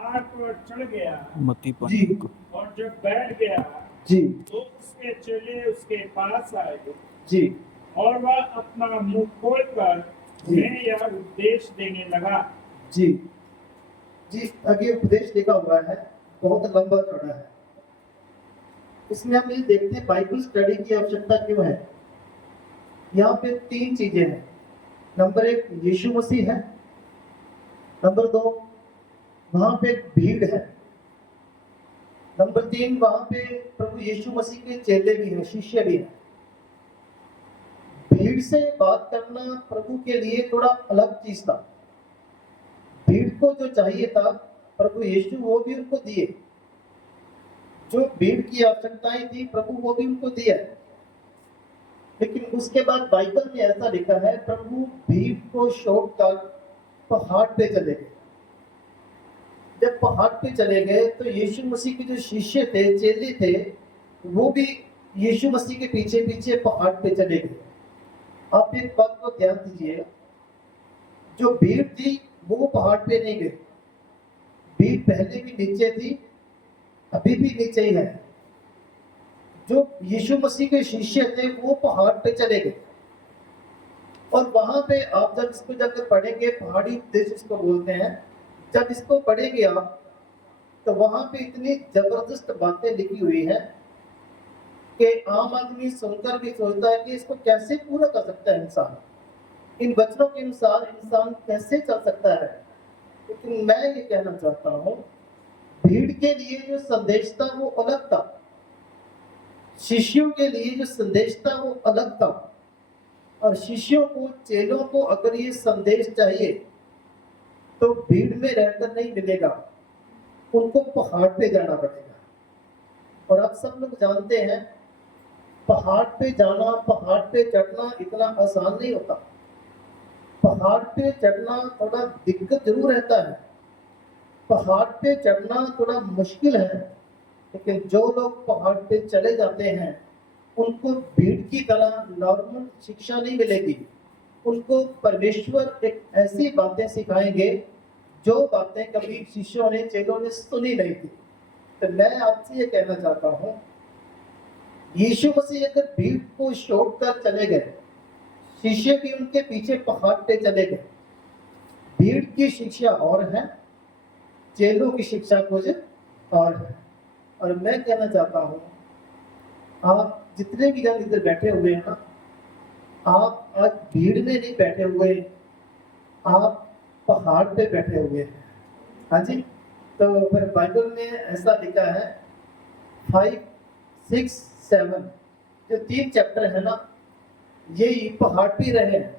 पहाड़ पर चढ़ गया मती जी और जब बैठ गया जी तो उसके चेले उसके पास आए जी और वह अपना मुंह खोलकर जी। उन्हें यह उपदेश देने लगा। जी जी। आगे उपदेश लिखा हुआ है, बहुत लंबा चौड़ा है। इसमें हम ये देखते हैं बाइबल स्टडी की आवश्यकता क्यों है। यहाँ पे तीन चीजें हैं। नंबर एक, यीशु मसीह है। नंबर दो, वहां पे भीड़ है। नंबर तीन, वहां पे प्रभु यीशु मसीह के चेले भी हैं, शिष्य भी हैं। भीड़ से बात करना प्रभु के लिए थोड़ा अलग चीज था। भीड़ को जो चाहिए था प्रभु यीशु वो भी उनको दिए। जो भीड़ की आवश्यकताएं थी प्रभु वो भी उनको दिया। लेकिन उसके बाद बाइबल में ऐसा लिखा है, प्रभु भीड़ को छोड़कर पहाड़ पे चले गए। जब पहाड़ पे चले गए तो यीशु मसीह के जो शिष्य थे, चेले थे, वो भी यीशु मसीह के पीछे पीछे पहाड़ पे चले गए। आप एक बात को ध्यान दीजिए, जो भीड़ थी वो पहाड़ पे नहीं गई। भीड़ पहले भी नीचे थी, अभी भी नीचे ही है। जो यीशु मसीह के शिष्य थे वो पहाड़ पे चले गए और वहां पे आप जब इसको जाकर पढ़ेंगे, पहाड़ी उपदेश इसको बोलते हैं, जब इसको पढ़ेंगे आप तो वहां पे इतनी जबरदस्त बातें लिखी हुई है कि आम आदमी सुनकर भी सोचता है कि इसको कैसे पूरा कर सकता है इंसान। इन वचनों के अनुसार इंसान कैसे चल सकता है। लेकिन मैं ये कहना चाहता हूँ, भीड़ के लिए जो संदेश था वो अलग था, शिष्यों के लिए जो संदेश था वो अलग था। और शिष्यों को, चेलों को अगर ये संदेश चाहिए तो भीड़ में रहकर नहीं मिलेगा, उनको पहाड़ पे जाना पड़ेगा। और आप सब लोग जानते हैं, पहाड़ पे जाना, पहाड़ पे चढ़ना इतना आसान नहीं होता। पहाड़ पे चढ़ना थोड़ा दिक्कत जरूर रहता है, पहाड़ पे चढ़ना थोड़ा मुश्किल है। लेकिन जो लोग पहाड़ पे चले जाते हैं उनको भीड़ की तरह नॉर्मल शिक्षा नहीं मिलेगी। उनको परमेश्वर एक ऐसी बातें सिखाएंगे जो बातें कभी शिष्यों ने, चेलों ने सुनी नहीं थी। तो मैं आपसे ये कहना चाहता हूँ, यीशु मसीह अगर भीड़ को छोड़कर चले गए, शिष्य भी उनके पीछे पहाड़ पे चले गए। भीड़ की शिक्षा और है, चेलों की शिक्षा कुछ और है। और मैं कहना चाहता हूँ, आप जितने भी जन इधर बैठे हुए हैं ना, आप आज भीड़ में नहीं बैठे हुए, आप पहाड़ पे बैठे हुए हैं। हाँ जी। तो फिर बाइबल में ऐसा लिखा है 5, 6, 7 जो 3 चैप्टर है ना, ये पहाड़ पे रहे हैं।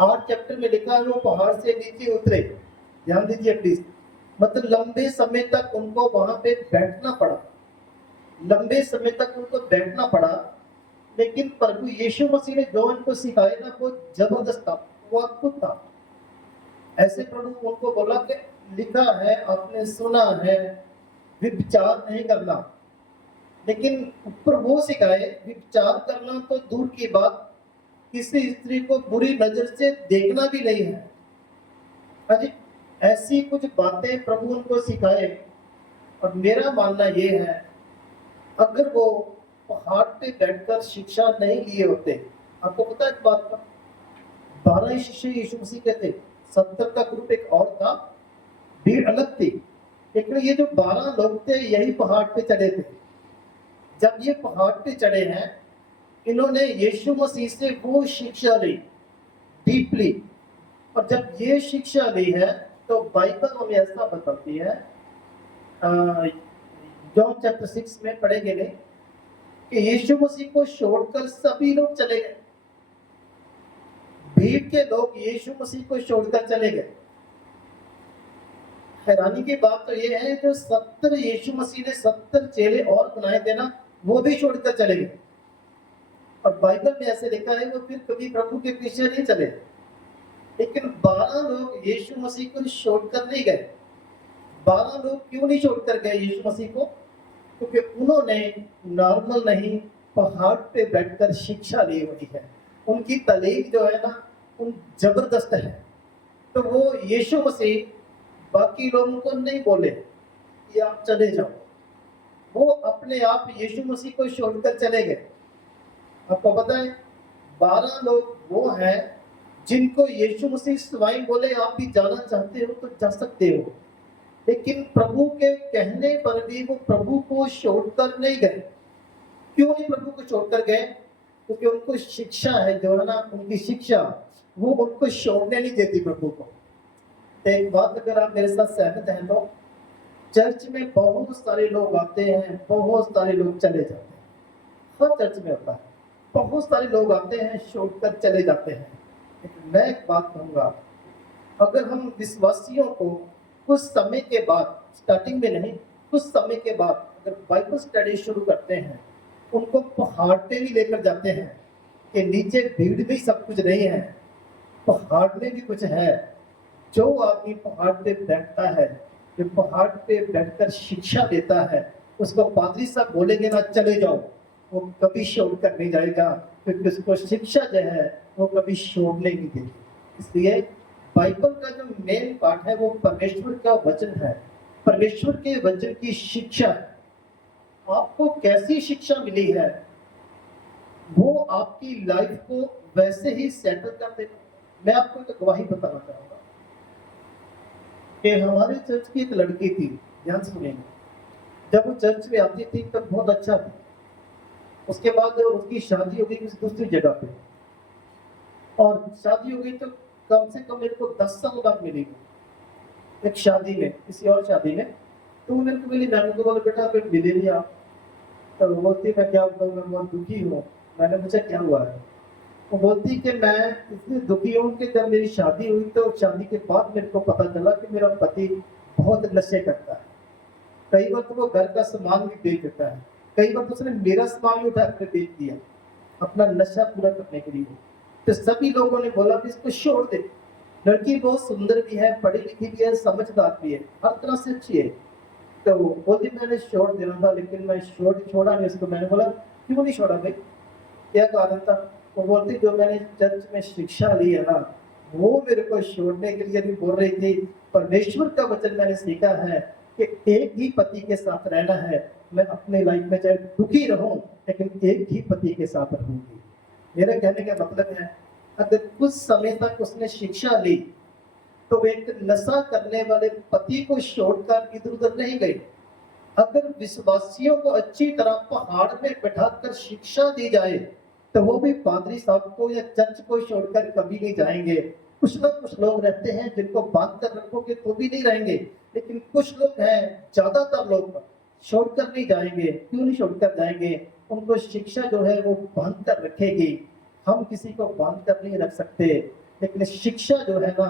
8 चैप्टर में लिखा है वो पहाड़ से नीचे उतरे। ध्यान दीजिए प्लीज। मतलब लंबे समय तक उनको वहां पे बैठना पड़ा, लंबे समय तक उनको बैठना पड़ा। लेकिन प्रभु यीशु मसीह ने जो इनको सिखाया ना वो जबरदस्त था, वो अद्भुत था। ऐसे प्रभु उनको बोला कि लिखा है, आपने सुना है, विचार नहीं करना। लेकिन ऊपर वो सिखाए, विचार करना तो दूर की बात, किसी स्त्री को बुरी नजर से देखना भी नहीं है। अजी ऐसी कुछ बातें प्रभु उनको सिखाए। और मेरा मानना ये है, अगर वो पहाड़ पे बैठकर शिक्षा नहीं लिए होते, आपको पता है इस बात का, 12 शिष्य यीशु मसीह के थे, 70 का ग्रुप एक और था, भीड़ अलग थी। लेकिन ये जो 12 लोग थे यही पहाड़ पे चढ़े थे। जब ये पहाड़ पे चढ़े हैं, इन्होंने यीशु मसीह से वो शिक्षा ली डीपली। और जब ये शिक्षा ली है तो बाइबल हमें ऐसा बताती है, जॉन चैप्टर 6 में पढ़ेंगे नहीं कि यीशु मसीह को छोड़कर सभी लोग चले गए। भीड़ के लोग यीशु मसीह को छोड़कर चले गए। हैरानी की बात तो ये है, जो 70 यीशु मसीह ने 70 चेले और बनाए थे ना, वो भी छोड़कर चले गए। और बाइबल में ऐसे लिखा है, वो फिर कभी प्रभु के पीछे नहीं चले। लेकिन 12 लोग यीशु मसीह को छोड़कर नहीं गए। 12 लोग क्यों नहीं छोड़कर गए यीशु मसीह को? क्योंकि उन्होंने नॉर्मल नहीं, पहाड़ पे बैठकर शिक्षा ली हुई है। उनकी तालीम जो है ना, उन जबरदस्त है। तो वो यीशु मसीह बाकी लोगों को नहीं बोले कि आप चले जाओ, वो अपने आप यीशु मसीह को छोड़कर चले गए। आपको पता है 12 लोग वो हैं जिनको यीशु मसीह स्वयं बोले आप भी जाना चाहते हो तो जा सकते हो, लेकिन प्रभु के कहने पर भी वो प्रभु को छोड़कर नहीं गए। क्यों नहीं प्रभु को छोड़कर गए? क्योंकि उनको शिक्षा है, जो है ना उनकी शिक्षा, वो उनको छोड़ने नहीं देती प्रभु को। तो एक बात अगर आप मेरे साथ सहमत हैं तो चर्च में बहुत सारे लोग आते हैं, बहुत सारे लोग चले जाते हैं। हर चर्च में होता है, बहुत सारे लोग आते हैं छोड़कर चले जाते हैं। लेकिन मैं एक बात कहूँगा, अगर हम विश्वासियों को कुछ समय के बाद, स्टार्टिंग में नहीं, कुछ समय के बाद अगर बाइबल स्टडी शुरू करते हैं, उनको पहाड़ पे भी लेकर जाते हैं कि नीचे भीड़ भी सब कुछ नहीं है, पहाड़ में भी कुछ है। जो आदमी पहाड़ पे बैठता है, जो पहाड़ पे बैठकर शिक्षा देता है, उसको पादरी साहब बोलेंगे ना चले जाओ, वो कभी छोड़कर नहीं जाएगा, क्योंकि उसको शिक्षा जो है वो कभी छोड़ने नहीं देगी। इसलिए बाइबल का जो मेन पार्ट है वो परमेश्वर का वचन है, परमेश्वर के वचन की शिक्षा है। आपको कैसी शिक्षा मिली है वो आपकी लाइफ को वैसे ही सेटल कर देगा। मैं आपको एक गवाही बताना चाहूंगा कि हमारे चर्च की एक लड़की थी, ध्यान सुनिएगा। जब वो चर्च में आती थी तब बहुत अच्छा था, उसके बाद उसकी शादी हो गई किसी दूसरी जगह पे, और शादी हो गई तो कम से कम मेरे को 10 साल बाद मिली एक शादी में, किसी और शादी में। तो मेरे को मिली, मैंने को बोला बेटा फिर मिले नहीं आप? तो वो बोलती मैं क्या बताऊँ, मैं बहुत दुखी हूँ। मैंने पूछा क्या हुआ है? वो बोलती कि मैं इतनी दुखी हूँ कि जब मेरी शादी हुई तो शादी के बाद मेरे को पता चला कि मेरा पति बहुत नशे करता है। कई बार तो वो घर का सामान भी बेच देता है, कई बार तो उसने मेरा सामान भी उठा कर बेच दिया अपना नशा पूरा करने के लिए। तो सभी लोगों ने बोला कि इसको छोड़ दे, लड़की बहुत सुंदर भी है, पढ़ी लिखी भी है, समझदार भी है, हर तरह से अच्छी है। तो बोली मैंने छोड़ देना था, लेकिन मैं छोड़ा नहीं उसको। मैंने बोला क्यों नहीं छोड़ा भाई, क्या कारण था? वो बोलती जो मैंने चर्च में शिक्षा ली है ना, वो मेरे को छोड़ने के लिए भी बोल रही थी। परमेश्वर का वचन मैंने सीखा है कि एक ही पति के साथ रहना है। मैं अपने लाइफ में चाहे दुखी रहूं, लेकिन एक ही पति के साथ रहूंगी। मेरा कहने का मतलब है, अगर कुछ समय तक उसने शिक्षा ली तो एक नशा करने वाले पति को छोड़कर इधर उधर नहीं गई। अगर विश्वासियों को अच्छी तरह पहाड़ में बैठाकर शिक्षा दी जाए तो वो भी पादरी साहब को या चर्च को छोड़कर कभी नहीं जाएंगे। कुछ ना कुछ लोग रहते हैं जिनको बांध कर रखोगे तो भी नहीं रहेंगे, लेकिन कुछ लोग हैं, ज्यादातर लोग छोड़कर नहीं जाएंगे। क्यों नहीं छोड़कर जाएंगे? उनको शिक्षा जो है वो बांध कर रखेगी। हम किसी को बांध कर नहीं रख सकते, लेकिन शिक्षा जो है ना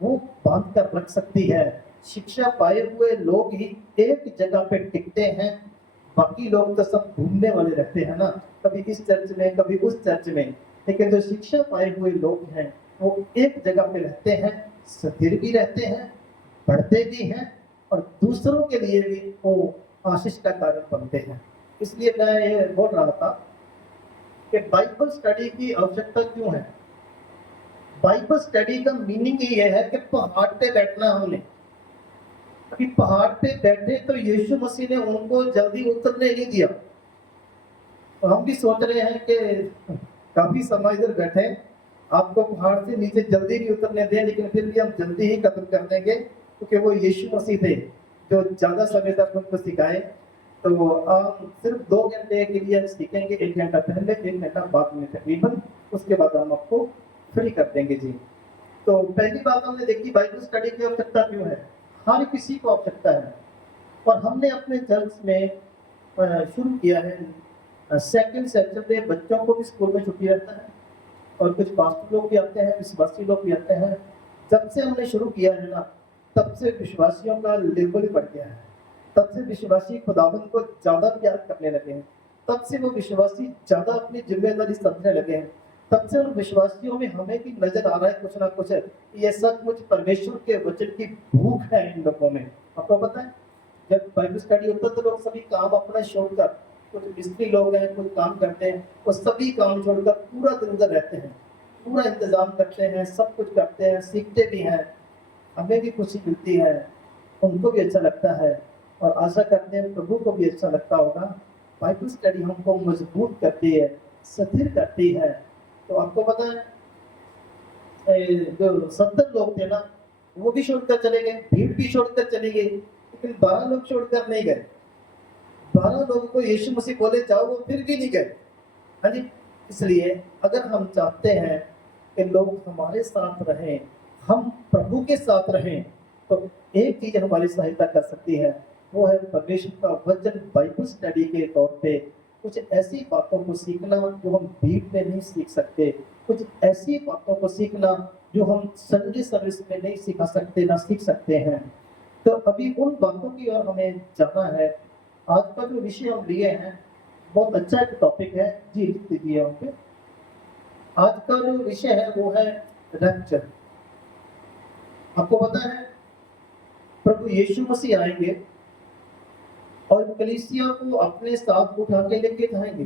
वो बांध कर रख सकती है। शिक्षा पाए हुए लोग ही एक जगह पे टिकते हैं, बाकी लोग तो सब घूमने वाले रहते हैं ना, कभी इस चर्च में कभी उस चर्च में। लेकिन जो शिक्षा पाए हुए लोग हैं वो एक जगह पे रहते हैं, स्थिर भी रहते हैं, बढ़ते भी हैं, और दूसरों के लिए भी वो आशीष का कारण बनते हैं। इसलिए मैं ये बोल रहा था कि बाइबल स्टडी की आवश्यकता क्यों है। बाइबल स्टडी का मीनिंग ये है कि पहाड़ पे बैठना हमने। अभी पहाड़ पे बैठे तो यीशु मसीह ने उनको जल्दी उतरने नहीं दिया। तो हम भी सोच रहे हैं कि काफी समय इधर बैठे, आपको पहाड़ से नीचे जल्दी नहीं उतरने दें, लेकिन फिर भी हम जल्दी ही खत्म कर देंगे, क्योंकि वो यीशु मसीह थे जो ज्यादा समय तक उनको सिखाए। तो हम सिर्फ 2 घंटे के लिए सीखेंगे, 1 घंटा पहले 1 घंटा बाद में तकरीबन, उसके बाद हम आपको फ्री कर देंगे जी। तो पहली बात हमने देखी बाइबल स्टडी की आवश्यकता क्यों है। हर किसी को आवश्यकता है, और हमने अपने चर्च में शुरू किया है सेकंड सैटरडे। बच्चों को भी स्कूल में छुट्टी रहता है, और कुछ पास्टर लोग भी आते हैं, विश्वासी लोग भी आते हैं। जब से हमने शुरू किया है ना, तब से विश्वासियों का लेवल बढ़ गया है, तब से विश्वासी खुदावंद को ज्यादा प्यार करने लगे हैं, तब से वो विश्वासी ज्यादा अपनी जिम्मेदारी समझने लगे हैं, तब से उन विश्वासियों में हमें भी नजर आ रहा है कुछ ना कुछ। ये सचमुच परमेश्वर के वचन की भूख है इन लोगों में। आपको पता है जब बाइबल स्टडी होता है तो लोग सभी काम अपना छोड़कर, कुछ मिस्त्री लोग हैं, कुछ काम करते हैं, वो सभी काम छोड़कर पूरा दिन उधर रहते हैं, पूरा इंतजाम करते हैं, सब कुछ करते हैं, सीखते भी हैं, हमें भी खुशी मिलती है। उनको भी अच्छा लगता है और आशा करते हैं प्रभु को भी अच्छा लगता होगा। बाइबल स्टडी हमको मजबूत करती है, स्थिर करती है। तो आपको पता है जो 70 लोग थे ना, वो भी छोड़कर चले गए, भीड़ भी छोड़कर चली गई, लेकिन 12 लोग छोड़कर नहीं गए। 12 लोगों को यीशु मसीह बोले जाओ, वो फिर भी नहीं गए। हाँ जी, इसलिए अगर हम चाहते हैं कि लोग हमारे साथ रहें, हम प्रभु के साथ रहें, तो एक चीज हमारी सहायता कर सकती है, वो है परमेश्वर का वचन बाइबल स्टडी के तौर पे कुछ ऐसी बातों को सीखना जो हम भीड़ में नहीं सीख सकते, कुछ ऐसी बातों को सीखना जो हम संडे सर्विस में नहीं सिखा सकते ना सीख सकते हैं। तो अभी उन बातों की ओर हमें जाना है। आज का जो विषय हम लिए हैं बहुत अच्छा एक टॉपिक है जी, लिख दीजिए वहाँ पे। आज का जो विषय है वो है रैप्चर। आपको पता है प्रभु यीशु मसीह आएंगे और कलीसिया को अपने साथ उठा के लेके जाएंगे।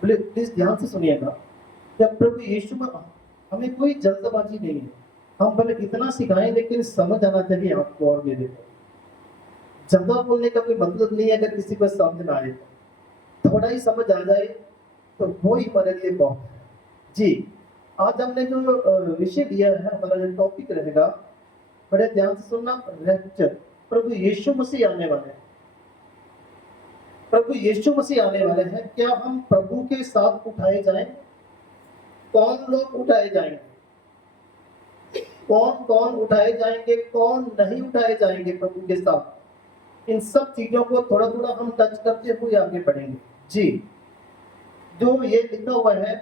प्लीज ध्यान से सुनिएगा, जब प्रभु यीशु में हमें कोई जल्दबाजी नहीं है, हम भले कितना सिखाएं लेकिन समझ आना चाहिए आपको और मेरे को। ज्यादा बोलने का कोई मतलब नहीं है, अगर किसी को समझ ना आए, थोड़ा ही समझ आ जाए तो वो ही हमारे लिए बहुत है जी। आज हमने जो विषय लिया है, हमारा जो टॉपिक रहेगा, बड़े ध्यान से सुनना, रैप्चर। प्रभु यीशु मसीह आने वाले हैं, प्रभु यीशु मसीह आने वाले हैं। क्या हम प्रभु के साथ उठाए जाएं? कौन लोग उठाए जाएंगे, कौन कौन उठाए जाएंगे, कौन नहीं उठाए जाएंगे प्रभु के साथ, इन सब चीजों को थोड़ा थोड़ा हम टच करते हुए आगे बढ़ेंगे जी। जो ये लिखा हुआ है,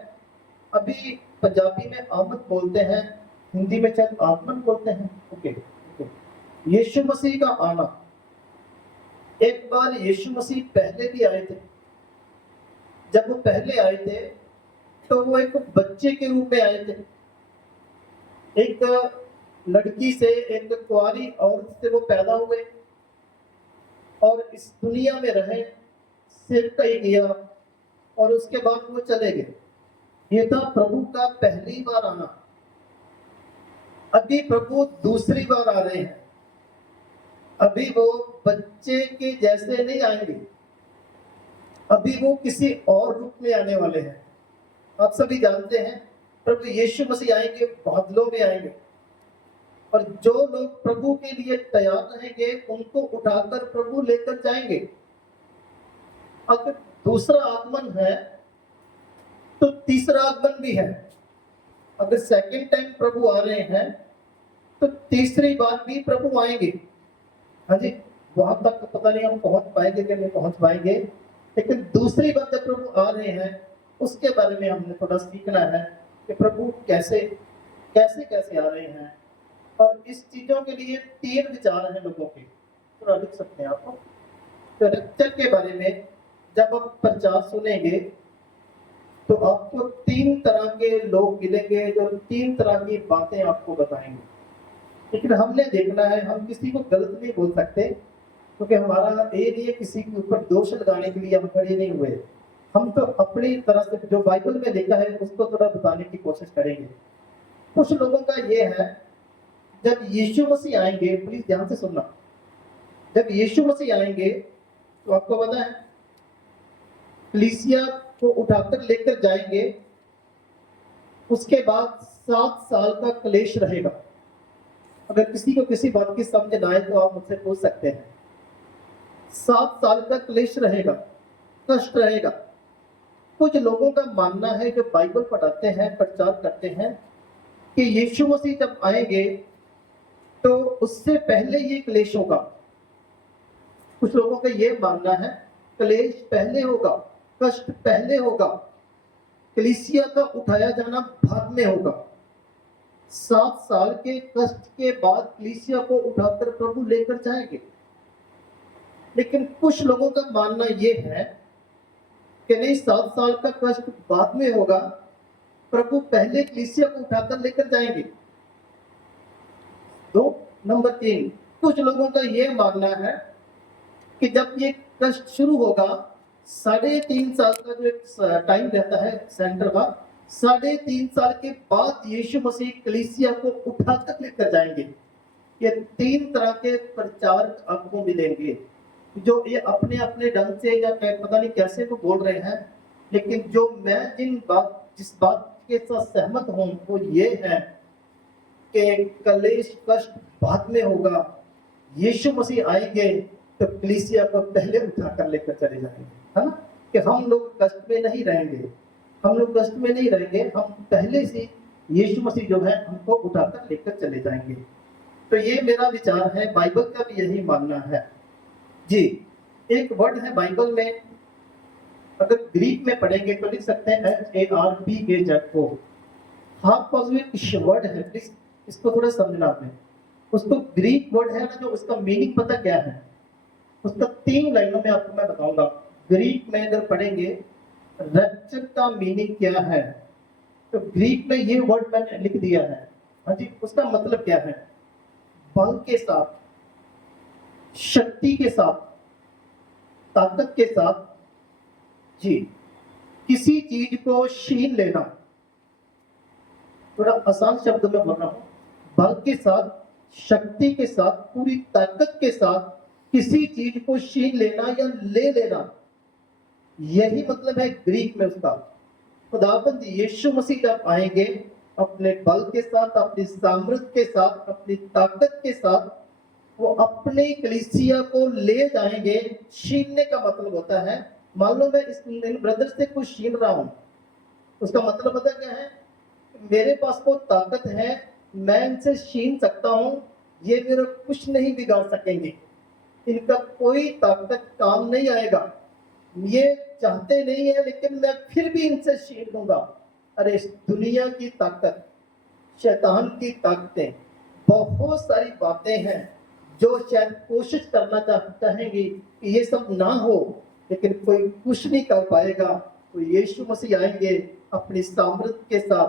अभी पंजाबी में आमद बोलते हैं, हिंदी में शायद आगमन बोलते हैं। ओके, यीशु मसीह का आना। एक बार यीशु मसीह पहले भी आए थे। जब वो पहले आए थे तो वो एक बच्चे के रूप में आए थे, एक लड़की से, एक कुंवारी औरत से वो पैदा हुए और इस दुनिया में रहे, सेवकाई किया और उसके बाद वो चले गए। ये था प्रभु का पहली बार आना। अभी प्रभु दूसरी बार आ रहे हैं। अभी वो बच्चे के जैसे नहीं आएंगे, अभी वो किसी और रूप में आने वाले हैं। आप सभी जानते हैं प्रभु यीशु मसीह आएंगे, बादलों में आएंगे, और जो लोग प्रभु के लिए तैयार रहेंगे उनको उठाकर प्रभु लेकर जाएंगे। अगर दूसरा आगमन है तो तीसरा आगमन भी है। अगर सेकंड टाइम प्रभु आ रहे हैं तो तीसरी बार भी प्रभु आएंगे। हाँ जी, वहां तक तो पता नहीं हम पहुंच पाएंगे कि नहीं पहुंच पाएंगे, लेकिन दूसरी बार जब प्रभु आ रहे हैं उसके बारे में हमने थोड़ा सीखना है कि प्रभु कैसे कैसे कैसे आ रहे हैं। और इस चीजों के लिए 3 विचार हैं लोगों के, थोड़ा लिख सकते हैं आपको। तो रैप्चर के बारे में जब आप प्रचार सुनेंगे तो आपको 3 तरह के लोग मिलेंगे जो 3 तरह की बातें आपको बताएंगे। लेकिन हमने देखना है, हम किसी को गलत नहीं बोल सकते, क्योंकि हमारा ये नहीं है किसी के ऊपर दोष लगाने के लिए हम खड़े नहीं हुए। हम तो अपनी तरह से जो बाइबल में लिखा है उसको थोड़ा बताने की कोशिश करेंगे। कुछ लोगों का ये है, जब यीशु मसीह आएंगे, प्लीज ध्यान से सुनना, जब यीशु मसीह आएंगे तो आपको पता है कलीसिया को उठाकर लेकर जाएंगे। उसके बाद 7 साल का क्लेश रहेगा। अगर किसी को किसी बात की समझ ना आए तो आप मुझसे पूछ सकते हैं। 7 साल का क्लेश रहेगा, कष्ट रहेगा। कुछ लोगों का मानना है जो बाइबल पढ़ाते हैं, प्रचार करते हैं, कि यीशु मसीह जब आएंगे तो उससे पहले ये क्लेश होगा। कुछ लोगों का ये मानना है क्लेश पहले होगा, कष्ट पहले होगा, कलीसिया का उठाया जाना बाद में होगा। 7 साल के कष्ट के बाद कलीसिया को उठाकर प्रभु लेकर जाएंगे। लेकिन कुछ लोगों का मानना ये है कि नहीं, 7 साल का कष्ट बाद में होगा, प्रभु पहले कलीसिया को उठाकर लेकर जाएंगे। तो नंबर 3, कुछ लोगों का ये मानना है कि जब ये कष्ट शुरू होगा, 3.5 साल का जो एक टाइम रहता है सेंटर का, 3.5 साल के बाद यीशु मसीह कलीसिया को उठाकर लेकर जाएंगे। ये 3 तरह के प्रचारक आपको मिलेंगे जो ये अपने अपने ढंग से या पता नहीं कैसे वो बोल रहे हैं, लेकिन जो मैं जिस बात के साथ सहमत हूं वो ये है कि कलेश कष्ट बाद में होगा, यीशु मसीह आएंगे तो कलीसिया को पहले उठा कर लेकर चले जाएंगे, है ना, कि हम लोग कष्ट में नहीं रहेंगे, हम लोग कष्ट में नहीं रहेंगे, हम पहले से यीशु मसीह जो है हमको उठाकर लेकर चले जाएंगे। तो ये मेरा विचार है, बाइबल का भी यही मानना है जी। एक वर्ड है बाइबल में, अगर ग्रीक में पढ़ेंगे तो लिख सकते हैं HARPAZ, हार्पज़ वर्ड है, प्लीज इसको थोड़ा समझना आपने। उसको ग्रीक वर्ड है ना, जो उसका मीनिंग पता क्या है, उसका 3 लाइनों में आपको मैं बताऊंगा। ग्रीक में अगर पढ़ेंगे रैप्चर का मीनिंग क्या है, तो ग्रीक में ये वर्ड मैंने लिख दिया है। हाँ जी, उसका मतलब क्या है, बल के साथ, शक्ति के साथ, ताकत के साथ जी, किसी चीज को छीन लेना। थोड़ा आसान शब्द में बोल रहा हूं, बल के साथ, शक्ति के साथ, पूरी ताकत के साथ किसी चीज को छीन लेना या ले लेना, यही मतलब है ग्रीक में उसका। खुदाबंद यीशु मसीह जब आएंगे अपने बल के साथ, अपनी सामर्थ के साथ, अपनी ताकत के साथ, वो अपने कलीसिया को ले जाएंगे। छीनने का मतलब होता है, मान लो मैं इन ब्रदर से कुछ छीन रहा हूं, उसका मतलब पता क्या है, मेरे पास वो ताकत है, मैं इनसे छीन सकता हूं, ये मेरा कुछ नहीं बिगाड़ सकेंगे, इनका कोई ताकत काम नहीं आएगा, ये चाहते नहीं है लेकिन मैं फिर भी इनसे छीन लूंगा। अरे इस दुनिया की ताकत, शैतान की ताकतें, बहुत सारी बातें हैं जो शायद कोशिश करना चाहेंगी कि ये सब ना हो, लेकिन कोई कुछ नहीं कर पाएगा। तो यीशु मसीह आएंगे अपनी सामर्थ के साथ,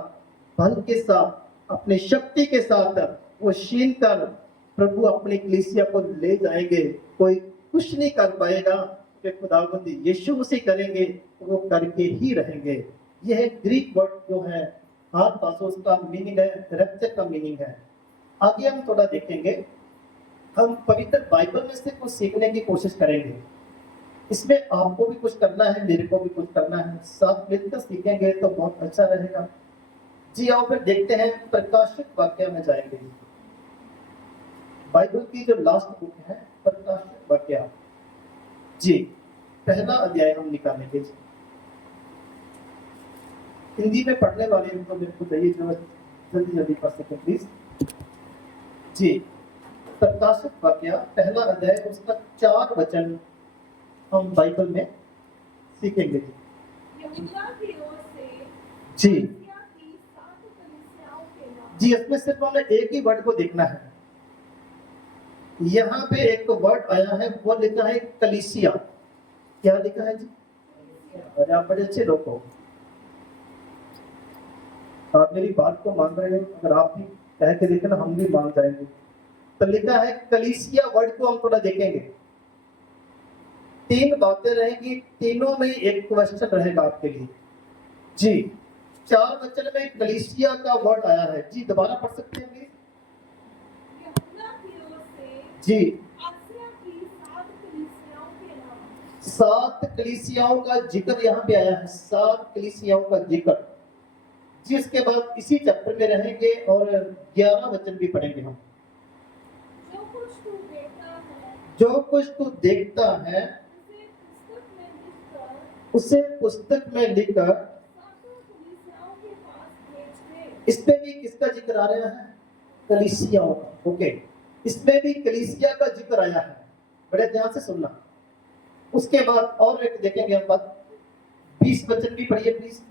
बल के साथ, अपनी शक्ति के साथ, वो छीन कर प्रभु अपनी कलीसिया को ले जाएंगे। कोई कुछ नहीं कर पाएगा कि खुदावंद यीशु मसीह करेंगे, वो करके ही रहेंगे। यह ग्रीक वर्ड जो है हार्पाज़ोस का मीनिंग है, रैप्चर का मीनिंग है। आगे हम थोड़ा देखेंगे, हम पवित्र बाइबल में से कुछ सीखने की कोशिश करेंगे। इसमें आपको भी कुछ करना है, मेरे को भी कुछ करना है, साथ मिलकर सीखेंगे तो बहुत अच्छा रहेगा जी। आओ फिर देखते हैं, प्रकाशित वाक्य में जाएंगे। बाइबल की जो लास्ट बुक है प्रकाशित वाक्य जी, पहला अध्याय हम निकालेंगे जी। हिंदी में पढ़ने वाले उनको मेरे को चाहिए जो जल्दी जल्दी पढ़ सके प्लीज जी। प्रकाशित वाक्य पहला अध्याय, उसका 4 वचन हम बाइबल में सीखेंगे जी जी। इसमें सिर्फ हमें एक ही वर्ड को देखना है। यहाँ पे एक वर्ड आया है, वो लिखा है कलीसिया। क्या लिखा है जी? अरे आप बड़े अच्छे लोग हो, आप मेरी बात को मान रहे हो, अगर आप भी कह के देखें ना हम भी मान जाएंगे। तो लिखा है कलीसिया, वर्ड को हम थोड़ा देखेंगे। 3 बातें रहेंगी, तीनों में एक क्वेश्चन रहेगा आपके लिए जी। 4 वचन में कलीसिया का वर्ड आया है जी, दोबारा पढ़ सकते हैं जी। 7 कलीसियाओं का जिक्र यहाँ पे आया है, 7 कलीसियाओं का जिक्र। जिसके बाद इसी चैप्टर में रहेंगे और 11 वचन भी पढ़ेंगे हम। जो कुछ तू देखता है उसे पुस्तक में लिखकर, इसमें भी किसका जिक्र आ रहा है? कलीसियाओं का। ओके, इसमें भी कलीसिया का जिक्र आया है, बड़े ध्यान से सुनना। उसके बाद और एक देखेंगे हम बात, 20 वचन भी पढ़िए प्लीज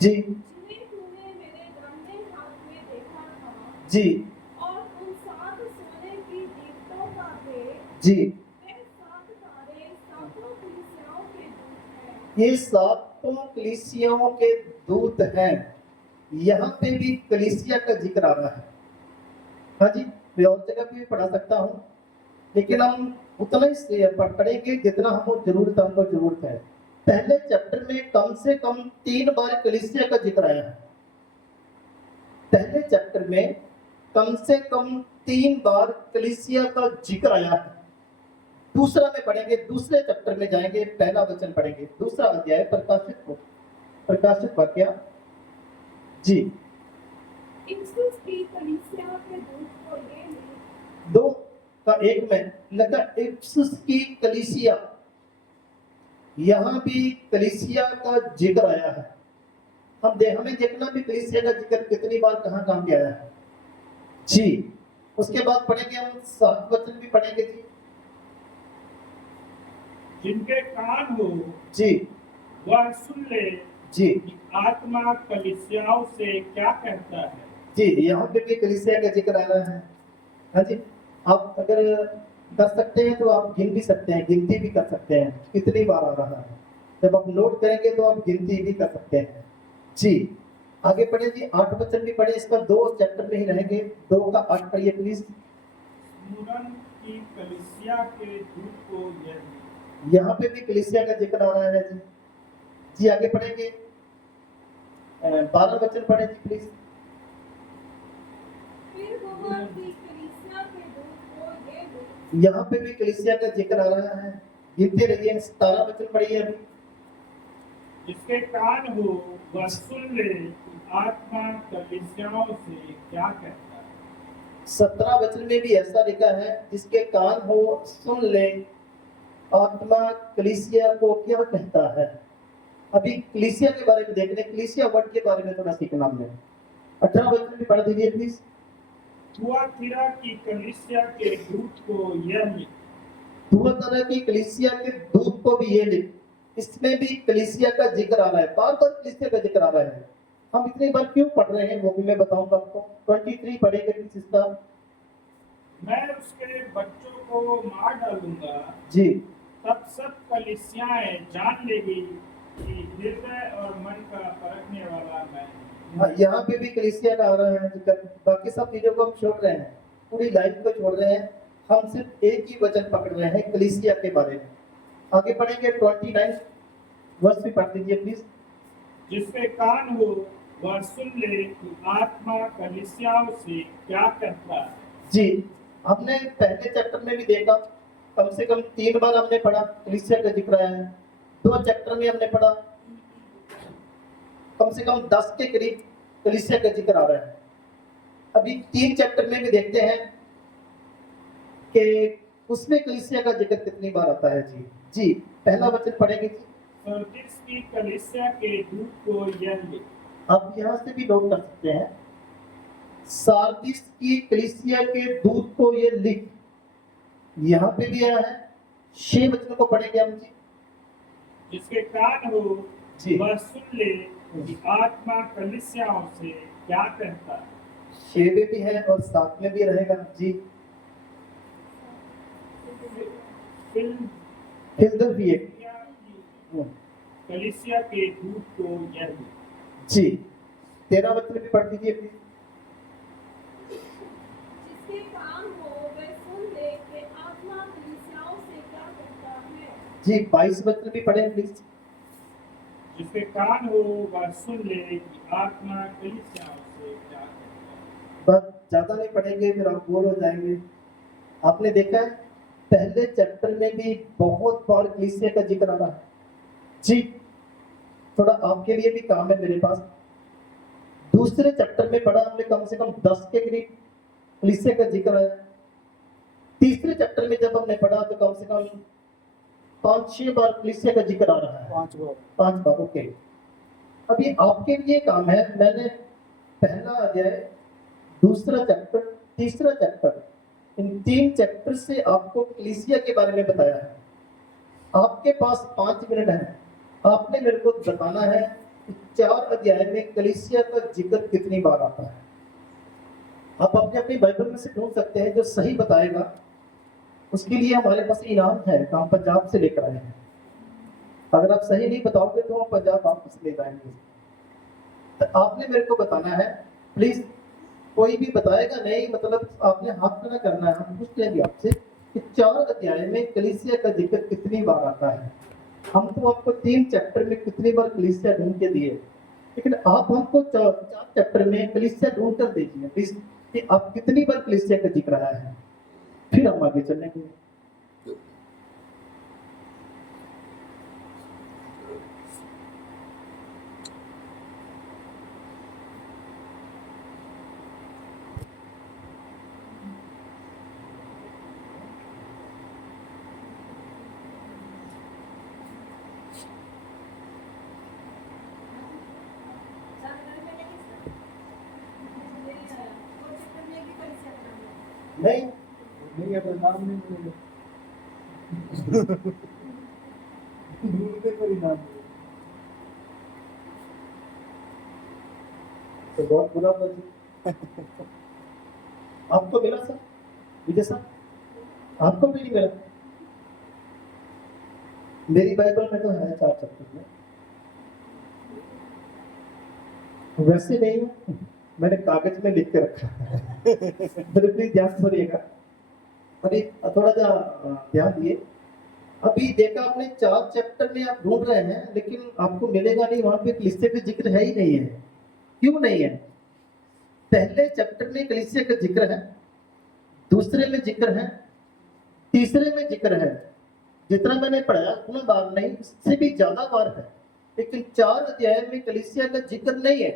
जी जी और उन 7 सोने की दीप्तों का भेद जी। वे 7 तारे सातों कलीसियाओं के दूत हैं। ये 7 कलीसियाओं के दूत हैं। यहाँ पे भी कलीसिया का जिक्र आ रहा है। हाँ जी, मैं और जगह पे भी पढ़ा सकता हूँ, लेकिन हम उतना ही पढ़ेंगे जितना हमको जरूरत है। पहले चैप्टर में कम से कम 3 बार कलीसिया का जिक्र आया है। पहले चैप्टर में कम से कम 3 बार कलीसिया का जिक्र आया है। दूसरा में पढ़ेंगे, दूसरे चैप्टर में जाएंगे, पहला वचन पढ़ेंगे, दूसरा अध्याय प्रकाशित वाक्य जी इफिसुस की कलीसिया के दूत को ये लिख, 2 का 1 में लगा इफिसुस की कलीसिया। यहाँ भी कलीसिया का जिक्र आया है। हमें देखना भी कलीसिया का जिक्र कितनी बार कहाँ कहाँ पे आया है जी। उसके बाद पढ़ेंगे हम 7 वचन भी पढ़ेंगे जी। जिनके कान हो जी वह सुन ले जी कि आत्मा कलीसियाओं से क्या कहता है। जी, यहाँ पे भी कलीसिया का जिक्र आ रहा है। हाँ जी, आप अगर कर सकते हैं तो आप गिन भी सकते हैं, गिनती भी कर सकते हैं कितनी बार आ रहा है। जब आप नोट करेंगे तो आप गिनती भी कर सकते हैं जी। आगे पढ़े जी, 8 वचन भी पढ़े, इसका 2 चैप्टर में ही रहेंगे। 2 का 8 पढ़िए प्लीज। स्मुरन की कलीसिया के दूत को यह लिख, यहाँ पे भी कलीसिया का जिक्र आ रहा है जी। जी आगे पढ़ेंगे, 12 वचन पढ़े जी प्लीज। फिर वह की कलीसिया के दूत को ये लिख, यहाँ पे भी कलीसिया का जिक्र आ रहा है, गिनते रहिए। 17 वचन पढ़िए अभी। जिसके कान हो वह सुन ले कि आत्मा कलीसियाओं से क्या कहता है। 17 वचन में भी ऐसा लिखा है, जिसके कान हो सुन ले आत्मा कलीसिया को क्या कहता है। अभी कलीसिया के बारे में देख रहे हैं, कलीसिया वर्ड के बारे में थोड़ा सीखना हमने। 18 वचन भी पढ़ दीजिए प्लीज। थुआतीरा की कलीसिया के दूत को यह लिख, थुआतीरा की कलीसिया के दूत को भी ये लिख। इसमें भी कलीसिया का जिक्र आ रहा है, बार बार कलीसिया का जिक्र आ रहा है। हम इतनी बार क्यों पढ़ रहे हैं वो भी मैं बताऊंगा आपको। 23 पढ़ेंगे प्लीज इसका। मैं उसके बच्चों को मार डालूंगा, जी तब सब कलीसियाएं जान लेगी कि हृदय और मन का परखने वाला मैं हूं। हाँ, यहाँ पे भी कलीसिया का आ रहा है जिक्र। बाकी सब चीजों को हम छोड़ रहे हैं, पूरी लाइफ को छोड़ रहे हैं। हम सिर्फ एक ही वचन पकड़ रहे हैं कलीसिया के बारे में। आगे पढ़ेंगे 29 वर्ष भी पढ़ दीजिए प्लीज। जिसके कान हो वह सुन ले कि आत्मा कलीसियाओं से क्या कहता है। जी, हमने पहले चैप्टर में भी देखा, कम से कम 3 बार हमने पढ़ा कलीसिया का जिक्र आया है। 2 चैप्टर में हमने पढ़ा, कम से कम 10 के करीब कलीसिया का जिक्र आ रहा है। अभी 3 चैप्टर में भी देखते हैं कि उसमें कलीसिया का जिक्र कितनी बार आता है जी। जी पहला वचन पढ़ेंगे जी। सरदिस की कलीसिया के दूत को यह लिख, आप यहाँ से भी नोट कर सकते हैं, सार्दिस की कलीसिया के दूत को ये लिख। यहाँ पे भी आया है। 6 वचनों को पढ़ेंगे हम जी। जिसके कान हो जी। वह सुन ले कि आत्मा कलीसियाओं से क्या कहता है। 6 में भी है और 7 में भी रहेगा जी। फिलदेल्फिया की कलीसिया के दूत को यह लिख, जी 13 वचन भी पढ़ दीजिए प्लीज। जिसके कान हो वह सुन ले कि आत्मा कलीसियाओं से क्या कहता है। जी 22 वचन भी पढ़ें प्लीज। जिसके कान हो वह सुन ले कि आत्मा कलीसियाओं से क्या कहता है। बस ज्यादा नहीं पढ़ेंगे, फिर आप बोर हो जाएंगे। आपने देखा है पहले चैप्टर में भी बहुत बार कलीसिया का जिक्र आ रहा है जी। थोड़ा आपके लिए भी काम है मेरे पास। दूसरे चैप्टर में पढ़ा हमने कम से कम 10 के करीब कलीसिया का जिक्र आया। तीसरे चैप्टर में जब हमने पढ़ा तो कम से कम 5-6 बार कलीसिया का जिक्र आ रहा है। 5 बार ओके। अभी आपके लिए काम है, मैंने पहला अध्याय, दूसरा चैप्टर, तीसरा चैप्टर, इन 3 चैप्टर से आपको कलीसिया के बारे में बताया है। आपके पास 5 मिनट है, आपने मेरे को बताना है कि 4 अध्याय में कलीसिया का जिक्र कितनी बार आता है। आप अपने अपनी बाइबल में से ढूंढ सकते हैं, जो सही बताएगा उसके लिए हमारे पास इनाम है, हम पंजाब से लेकर आए हैं। अगर आप सही नहीं बताओगे तो हम पंजाब वापस ले जाएंगे। तो आपने मेरे को बताना है प्लीज। कोई भी बताएगा नहीं, मतलब आपने हाथ खड़ा करना है। हम पूछ लेंगे आपसे कि 4 अध्याय में कलीसिया का जिक्र कितनी बार आता है। हम तो आपको 3 चैप्टर में कितनी बार कलीसिया ढूंढ के दिए, लेकिन आप हमको चार चैप्टर में कलीसिया ढूंढ कर दीजिए प्लीज कि आप कितनी बार कलीसिया का जिक्र आया है, फिर हम आगे चलेंगे। नहीं नहीं अगर नाम नहीं मिलेगा ढूंढने पर ही नाम मिलेगा। तो बहुत बुरा बात आपको मिला सर, विजय सर, आपको भी नहीं मिला। मेरी बाइबल में तो है 4 चैप्टर में, वैसे नहीं हूं, मैंने कागज में लिख के रखा है। प्लीज ध्यान से सुनिएगा, अभी थोड़ा सा ध्यान दिए। अभी देखा आपने 4 चैप्टर में आप ढूंढ रहे हैं, लेकिन आपको मिलेगा नहीं, वहां पे कलीसिया का जिक्र है ही नहीं है। क्यों नहीं है? पहले चैप्टर में कलीसिया का जिक्र है, दूसरे में जिक्र है, तीसरे में जिक्र है। जितना मैंने पढ़ाया उतना बार नहीं, इससे भी ज्यादा बार है, लेकिन 4 अध्याय में कलीसिया का जिक्र नहीं है।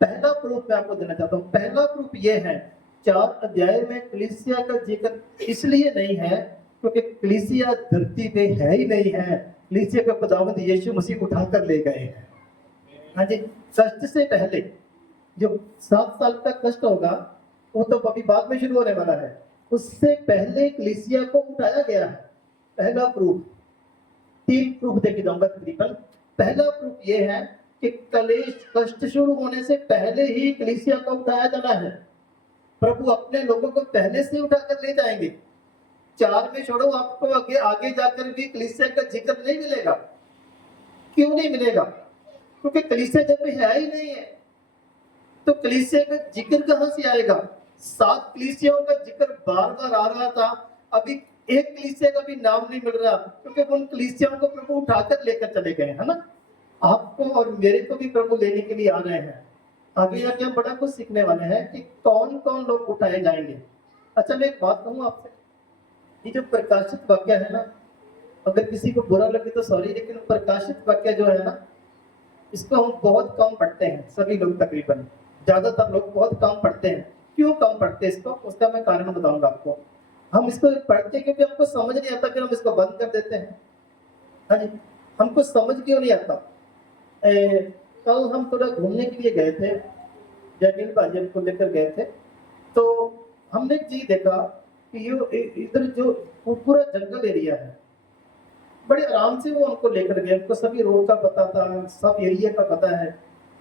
पहला प्रूफ मैं आपको देना चाहता हूँ, पहला प्रूफ ये है 4 अध्याय में कलीसिया का जिक्र इसलिए नहीं है क्योंकि कलीसिया धरती पे है ही नहीं है। कलीसिया का खुदावंद यीशु मसीह उठाकर ले गए हैं। हाँ जी, कष्ट से पहले जो 7 साल तक कष्ट होगा वो तो अभी बाद में शुरू होने वाला है, उससे पहले कलीसिया को उठाया गया है। पहला प्रूफ, 3 प्रूफ देके जाऊंगा तकरीबन। पहला प्रूफ ये है कि कलेश कष्ट शुरू होने से पहले ही कलीसिया को उठाया जाना है। प्रभु अपने लोगों को पहले से उठाकर ले जाएंगे। 4 में छोड़ो, आपको आगे आगे जाकर भी कलीसिया का जिक्र नहीं मिलेगा। क्यों नहीं मिलेगा? क्योंकि कलीसिया जब भी है ही नहीं है तो कलीसिया का जिक्र कहां से आएगा? 7 कलीसियाओं का जिक्र बार बार आ रहा था, अभी एक कलीसिया का भी नाम नहीं मिल रहा, क्योंकि उन कलीसियाओं को प्रभु उठाकर लेकर चले गए, है ना। आपको और मेरे को भी प्रभु लेने के लिए आ रहे हैं। आगे जाके हम बड़ा कुछ सीखने वाले हैं कि कौन कौन लोग उठाए जाएंगे। अच्छा, मैं एक बात कहूँ आपसे, ये जो प्रकाशित वाक्य है ना, अगर किसी को बुरा लगे तो सॉरी, लेकिन प्रकाशित वाक्य जो है ना, इसको हम बहुत कम पढ़ते हैं, सभी लोग तकरीबन, ज्यादातर लोग बहुत कम पढ़ते हैं। क्यों कम पढ़ते हैं इसको, उसका मैं कारण बताऊंगा आपको। हम इसको पढ़ते क्योंकि हमको समझ नहीं आता, फिर हम इसको बंद कर देते हैं। हाँ जी, हमको समझ क्यों नहीं आता। कल हम थोड़ा घूमने के लिए गए थे, जयमील भाजी को लेकर गए थे, तो हमने जी देखा कि ये इधर जो पूरा जंगल एरिया है, बड़े आराम से वो हमको लेकर गए। हमको सभी रोड का पता था, सब एरिया का पता है।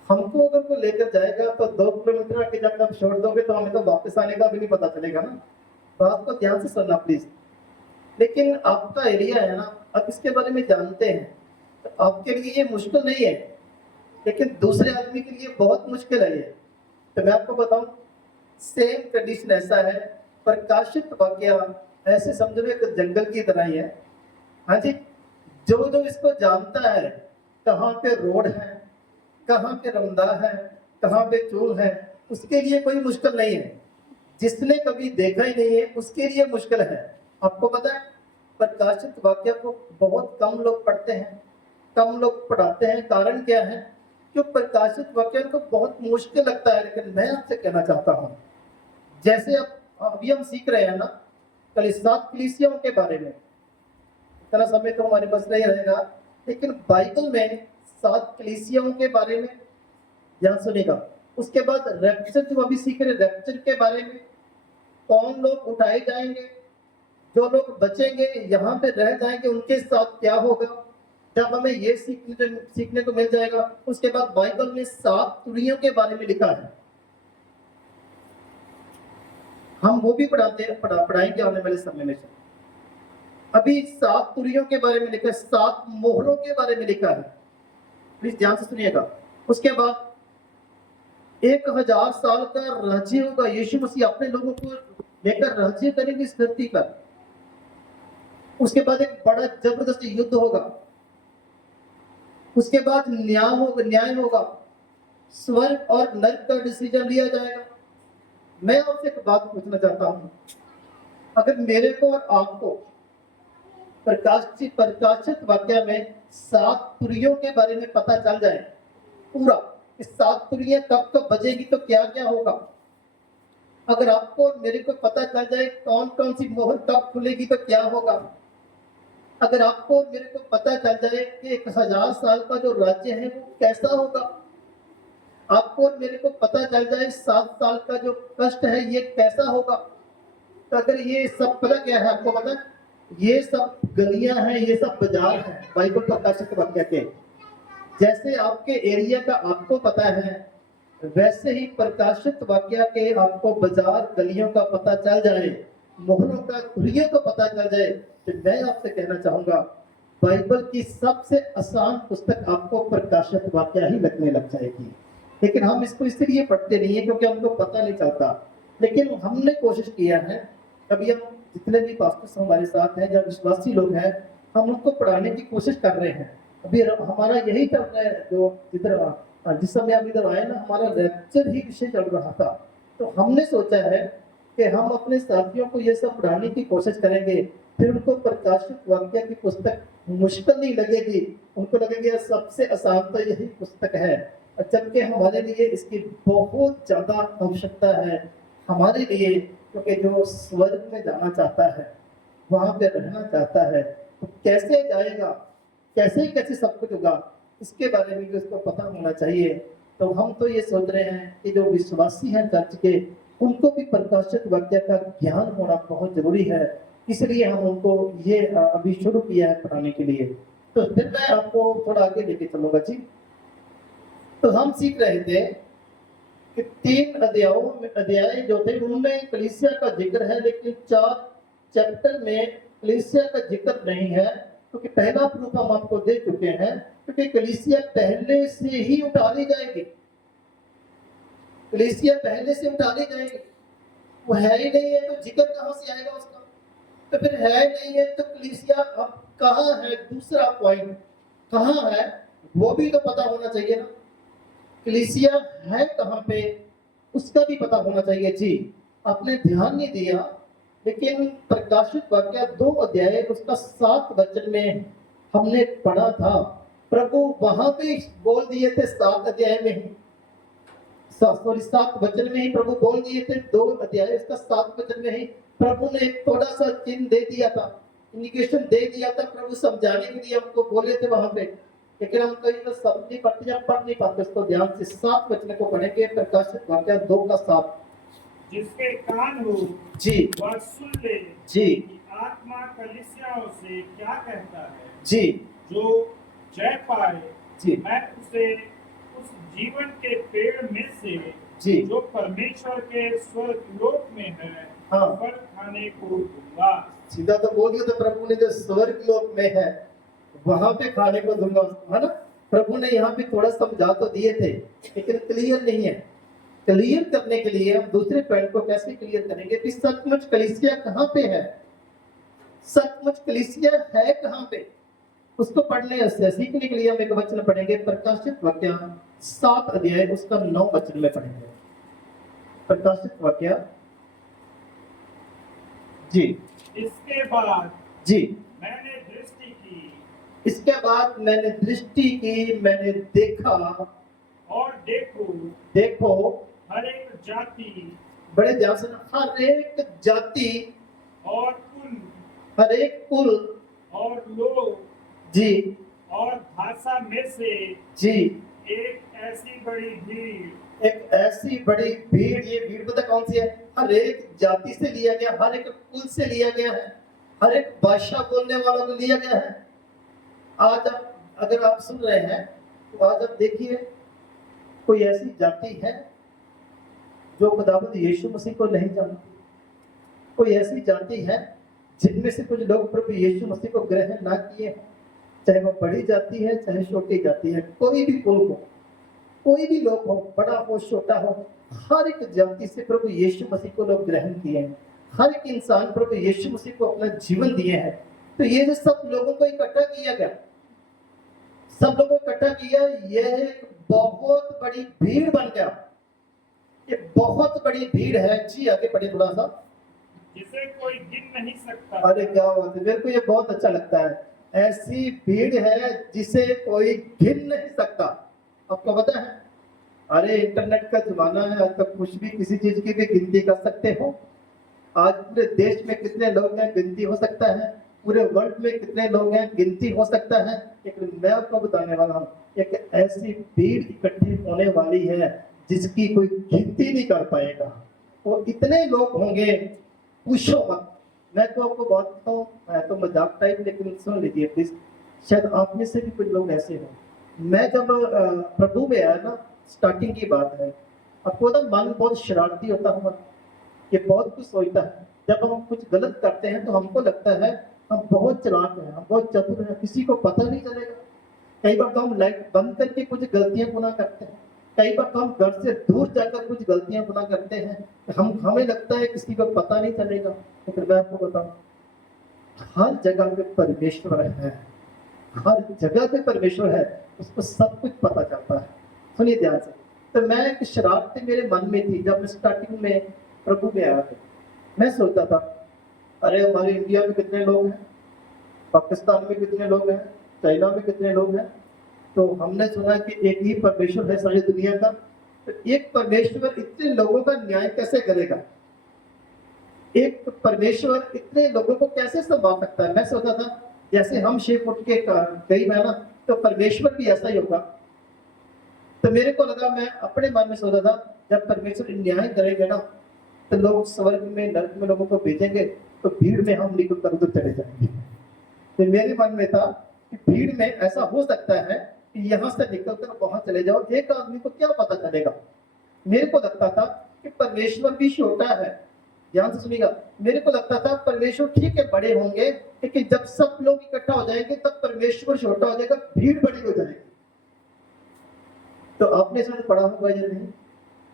हमको अगर कोई लेकर जाएगा तो 2 किलोमीटर आगे जाकर आप छोड़ दोगे तो हमें तो वापस आने का भी नहीं पता चलेगा ना। बात को ध्यान से सुनना प्लीज। लेकिन आपका एरिया है ना, आप इसके बारे में जानते हैं, तो आपके लिए ये मुश्किल नहीं है, लेकिन दूसरे आदमी के लिए बहुत मुश्किल है ये। तो मैं आपको बताऊं, सेम कंडीशन ऐसा है। प्रकाशित वाक्य ऐसे समझो एक जंगल की तरह ही है। हाँ जी, जो जो इसको जानता है, कहाँ पे रोड है, कहाँ पे रमदा है, कहाँ पे चूल है, उसके लिए कोई मुश्किल नहीं है। जिसने कभी देखा ही नहीं है उसके लिए मुश्किल है। आपको पता है, प्रकाशित वाक्य को बहुत कम लोग पढ़ते हैं, कम लोग पढ़ाते हैं। कारण क्या है? क्यों प्रकाशित वाक्य को बहुत मुश्किल लगता है। लेकिन मैं आपसे कहना चाहता हूँ, जैसे अब अभी हम सीख रहे हैं ना कल 7 कलीसियाओं के बारे में, इतना समय तो हमारे पास नहीं रहेगा, लेकिन बाइबल में 7 कलीसियाओं के बारे में ध्यान सुनेगा। उसके बाद रैप्चर, जो अभी सीख रहे रैप्चर के बारे में, कौन लोग उठाए जाएंगे, जो लोग बचेंगे यहाँ पे रह जाएंगे उनके साथ क्या होगा, जब हमें ये सीखने को मिल जाएगा। उसके बाद बाइबल में 7 तुरियों के बारे में लिखा है, हम वो भी पढ़ाते हैं, पढ़ाएंगे आने वाले समय में। अभी 7 तुरियों के बारे में लिखा है, 7 मोहरों के बारे में लिखा है, प्लीज ध्यान से सुनिएगा। उसके बाद 1000 साल का राज्य होगा, यीशु मसीह अपने लोगों को लेकर राज्य करेंगे इस धरती पर। उसके बाद एक बड़ा जबरदस्त युद्ध होगा। उसके बाद न्याय होगा, स्वर्ग और नरक का डिसीजन लिया जाएगा। मैं आपसे एक बात पूछना चाहता हूँ, अगर मेरे को और आपको प्रकाशित वाक्य में 7 तुरियों के बारे में पता चल जाए पूरा, इस 7 तुरियां कब कब बजेगी तो क्या क्या होगा, अगर आपको और मेरे को पता चल जाए कौन कौन सी मोहर कब खुलेगी तो क्या होगा, अगर आपको और मेरे को पता चल जाए कि 1000 साल का जो राज्य है वो कैसा होगा, आपको और मेरे को पता चल जाए 7 साल का जो कष्ट है ये कैसा होगा, तो अगर ये सब पता क्या है आपको पता, ये सब गलियां हैं, ये सब बाजार हैं बाइबल प्रकाशित वाक्य के। जैसे आपके एरिया का आपको पता है, वैसे ही प्रकाशित वाक्य के आपको बाजार गलियों का पता चल जाए, मोहरों का तुरियों का पता चल जाए, तो मैं आपसे कहना चाहूंगा बाइबल की सबसे आसान पुस्तक आपको प्रकाशित वाक्य ही लगने लग जाएगी। लेकिन हम इसको इसलिए पढ़ते नहीं है क्योंकि हमको पता नहीं चलता, लेकिन हमने कोशिश किया है, कभी हम जितने भी पास्टर्स हमारे साथ हैं या विश्वासी लोग हैं, हम उनको पढ़ाने की कोशिश कर रहे हैं। अभी हमारा यही चल रहा है, जो इधर जिस समय हम इधर आए ना, हमारा लेक्चर ही विषय चल रहा था, तो हमने सोचा है कि हम अपने साथियों को ये सब पढ़ाने की कोशिश करेंगे, फिर उनको प्रकाशित वाक्य की पुस्तक मुश्किल नहीं लगेगी, उनको लगेगा सबसे आसान तो यही पुस्तक है, जबकि हमारे लिए इसकी बहुत ज्यादा आवश्यकता है हमारे लिए, क्योंकि जो स्वर्ग में जाना चाहता है, वहां पे रहना चाहता है, तो कैसे जाएगा, कैसे सब कुछ होगा, इसके बारे में भी उसको पता होना चाहिए। तो हम तो ये सोच रहे हैं कि जो विश्वासी हैं चर्च के, उनको भी प्रकाशित वाक्य का ज्ञान होना बहुत जरूरी है, इसलिए हम उनको ये अभी शुरू किया है पढ़ाने के लिए। तो फिर मैं आपको थोड़ा आगे लेके चलूंगा जी। तो हम सीख रहे थे कि 3 अध्याय जो थे उनमें कलीसिया का जिक्र है, लेकिन 4 चैप्टर में कलीसिया का जिक्र नहीं है, क्योंकि पहला प्रूफ हम आपको दे चुके हैं, क्योंकि कलीसिया पहले से ही उठा ली जाएगी, कलीसिया पहले से उठा ली जाएगी, वो है ही नहीं है तो जिक्र कहां से आएगा उसका, तो फिर है नहीं है तो कलीसिया अब कहां है, दूसरा पॉइंट कहां है वो भी तो पता होना चाहिए ना, कलीसिया है कहां पे उसका भी पता होना चाहिए जी। आपने ध्यान नहीं दिया, लेकिन प्रकाशित वाक्य 2 अध्याय उसका 7 वचन में हमने पढ़ा था, प्रभु वहां पे बोल दिए थे 7 अध्याय में ही, 7 वचन में ही प्रभु बोल दिए थे, 2 अध्याय उसका 7 वचन में ही प्रभु ने एक थोड़ा सा चिन्ह दे दिया था, इंडिकेशन दे दिया था, प्रभु समझाने के लिए हमको बोले थे वहां पे, लेकिन हम कई बार सब नहीं पढ़ते या पढ़ नहीं पाते उसको ध्यान से। 7 वचन को पढ़ेंगे, प्रकाशित वाक्य 2 का 7। जिसके कान हो जी वह सुन ले जी कि आत्मा कलीसियाओं से क्या कहता है, जी जो जय पाए जी मैं उसे उस जीवन के पेड़ में से जी जो परमेश्वर के स्वर्ग लोक में है हाँ। फल खाने को दूंगा। सीधा तो बोल दिया था प्रभु ने, जो स्वर्ग लोक में है वहां पे खाने को दूंगा, है ना। प्रभु ने यहाँ पे थोड़ा समझा तो दिए थे, लेकिन क्लियर नहीं है। क्लियर करने के लिए हम दूसरे पॉइंट को कैसे क्लियर करेंगे कि सचमुच कलीसिया कहाँ पे है, सचमुच कलीसिया है कहाँ पे, उसको पढ़ने से सीखने के लिए हम एक वचन पढ़ेंगे, प्रकाशित वाक्य 7 अध्याय उसका 9 वचन में पढ़ेंगे। प्रकाशित वाक्य जी। इसके बाद जी मैंने दृष्टि की, इसके बाद मैंने दृष्टि की, मैंने देखा, और देखो हर एक जाति बड़े ध्यान से, हर एक जाति और कुल हर एक कुल और लोग जी और भाषा में से जी एक ऐसी बड़ी भीड़, एक ऐसी बड़ी भीड़, ये भीड़ पता कौन सी है, हर एक जाति से लिया गया, हर एक कुल से लिया गया है, हर एक भाषा बोलने वालों को लिया गया है। आज आप अगर आप सुन रहे हैं तो आज आप देखिए, कोई ऐसी जाति है जो खुदावंद यीशु मसीह को नहीं जानती, कोई ऐसी जाति है जिनमें से कुछ लोग प्रभु यीशु मसीह को ग्रहण ना किए, चाहे वो बड़ी जाति है चाहे छोटी जाति है, कोई भी कुल हो, कोई भी लोग हो, बड़ा हो छोटा हो, हर एक जाति से प्रभु यीशु मसीह को लोग ग्रहण किए हैं, हर एक इंसान प्रभु यीशु मसीह को अपना जीवन दिए हैं। तो ये जो सब लोगों को इकट्ठा किया गया, सब लोगों को इकट्ठा किया, यह एक बहुत बड़ी भीड़ बन गया। ये बहुत बड़ी भीड़ है जी। आगे पढ़िए थोड़ा सा। जिसे कोई गिन नहीं सकता। अरे क्या बात है, मेरे को ये बहुत अच्छा लगता है। ऐसी भीड़ है जिसे कोई गिन नहीं सकता। आपको पता है, अरे इंटरनेट का जमाना है, आज तक कुछ भी किसी चीज की भी गिनती कर सकते हो। आज पूरे देश में कितने लोग हैं गिनती हो सकता है, पूरे वर्ल्ड में कितने लोग हैं गिनती हो सकता है। लेकिन मैं आपको बताने वाला हूँ, एक ऐसी भीड़ इकट्ठी होने वाली है जिसकी कोई गिनती नहीं कर पाएगा। वो इतने लोग होंगे, पूछो मत। मैं तो आपको बात बताऊं, मैं तो मजाक टाइप, लेकिन सुन लीजिए प्लीज, शायद आप में से भी कुछ लोग ऐसे हो। मैं जब प्रभु में आया ना, स्टार्टिंग की बात है, आपको पता मन बहुत शरारती होता है, ये बहुत कुछ सोचता है। जब हम कुछ गलत करते हैं तो हमको लगता है हम बहुत चालाक हैं, हम बहुत चतुर हैं, किसी को पता नहीं चलेगा। कई बार तो हम लाइट बंद करके कुछ गलतियां गुनाह करते हैं, कई बार तो हम घर से दूर जाकर कुछ गलतियां गुनाह करते हैं, हमें लगता है किसी को पता नहीं चलेगा। लेकिन मैं आपको बताऊं, हर जगह पे परमेश्वर है, हर जगह पे परमेश्वर है, उसको सब कुछ पता चलता है। सुनिए ध्यान से। तो मैं एक शरारत मेरे मन में थी जब मैं स्टार्टिंग में प्रभु में आया था। मैं सोचता था, अरे हमारे इंडिया में कितने लोग हैं, पाकिस्तान में कितने लोग हैं, चाइना में कितने लोग हैं। तो हमने सुना कि एक ही परमेश्वर है सारी दुनिया का। तो एक परमेश्वर इतने लोगों का न्याय कैसे करेगा? एक परमेश्वर इतने लोगों को कैसे संभाल सकता है? मैं सोचता था जैसे हम शेप उठ के गई मैं ना, तो परमेश्वर भी ऐसा ही होगा। तो मेरे को लगा, मैं अपने मन में सोचा था, जब परमेश्वर न्याय करेंगे ना, तो लोग स्वर्ग में नरक में लोगों को भेजेंगे, तो भीड़ में हम निकल कर उधर चले जाएंगे। तो मेरे मन में था कि भीड़ में ऐसा हो सकता है कि यहाँ से निकलकर वहां चले जाओ, एक आदमी को क्या पता चलेगा। मेरे को लगता था कि परमेश्वर भी छोटा है। ध्यान से सुनिएगा, मेरे को लगता था परमेश्वर ठीक है बड़े होंगे, लेकिन जब सब लोग इकट्ठा हो जाएंगे तब परमेश्वर छोटा हो जाएगा, भीड़ बड़ी हो जाएगी। तो आपने शायद पढ़ा होगा या नहीं,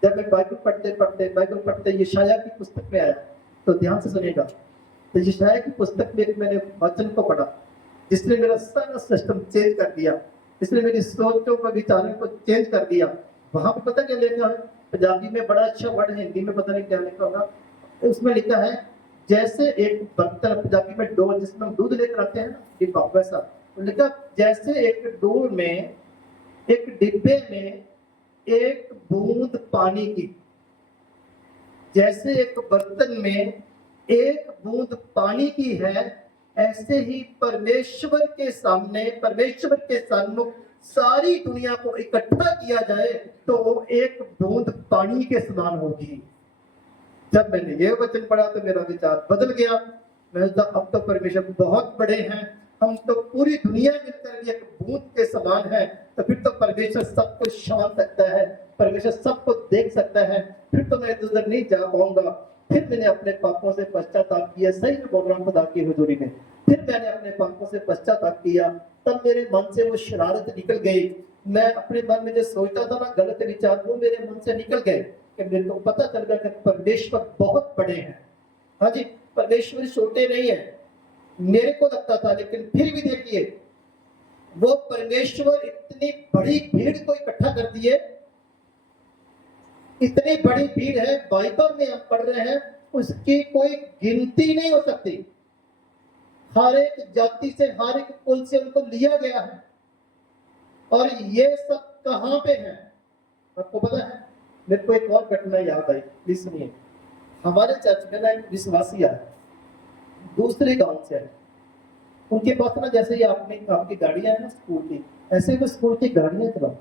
जब मैं बाइबल पढ़ते यशायाह की पुस्तक में आया, तो ध्यान से सुनिएगा। तो यशायाह की पुस्तक में मैंने वचन को पढ़ा जिसने मेरा सारा सिस्टम चेंज कर दिया, इसने मेरी सोचों को, विचारों को चेंज कर दिया। वहां पे पता क्या लिखा है? पंजाबी में बड़ा अच्छा वर्ड है, हिंदी में पता नहीं क्या लिखा होगा। उसमें लिखा है, जैसे एक बर्तन, पंजाबी में डोल जिसमें हम दूध लेकर आते हैं ना, डिब्बा वैसा। तो लिखा, जैसे एक डोल में, एक डिब्बे में एक बूंद पानी की, जैसे एक बर्तन में एक बूंद पानी की है, ऐसे ही परमेश्वर के सामने, परमेश्वर के सन्मुख सारी दुनिया को इकट्ठा किया जाए तो वो एक बूंद पानी के समान होगी। जब मैंने ये वचन पढ़ा तो मेरा विचार बदल गया। मैं सोचा, अब तो परमेश्वर बहुत बड़े हैं, हम तो पूरी दुनिया मिलकर एक बूंद के समान है, तो फिर तो परमेश्वर सबको छान सकता है, परमेश्वर सबको देख सकता है, फिर तो मैं उधर नहीं जा पाऊंगा। फिर मैंने अपने पापों से पश्चाताप किया, सही में बोल रहा हूं खुदा की हुजूरी में। फिर मैंने अपने पापों से पश्चाताप किया, तब मेरे मन से वो शरारत निकल गई। मैं अपने मन में जो सोचता था ना, गलत विचार, वो मेरे मन से निकल गए कि मेरे को पता चल गया कि परमेश्वर बहुत बड़े हैं। हाँ जी, परमेश्वर छोटे नहीं है, मेरे को लगता था। लेकिन फिर भी देखिए, वो परमेश्वर इतनी बड़ी भीड़ को इकट्ठा कर दिए, इतनी बड़ी भीड़ है, बाइबल में हम पढ़ रहे हैं, उसकी कोई गिनती नहीं हो सकती। हर एक जाति से, हर एक कुल से उनको लिया गया है। और ये सब कहां पे है आपको पता है? मेरे को एक और घटना याद आई, प्लीज सुनिए। हमारे चर्च में ना एक विश्वासी आया, दूसरे गांव से है। उनके पास ना, जैसे ही आपकी गाड़ियां है ना स्कूल की, ऐसे वो स्कूल की गाड़ियां चला,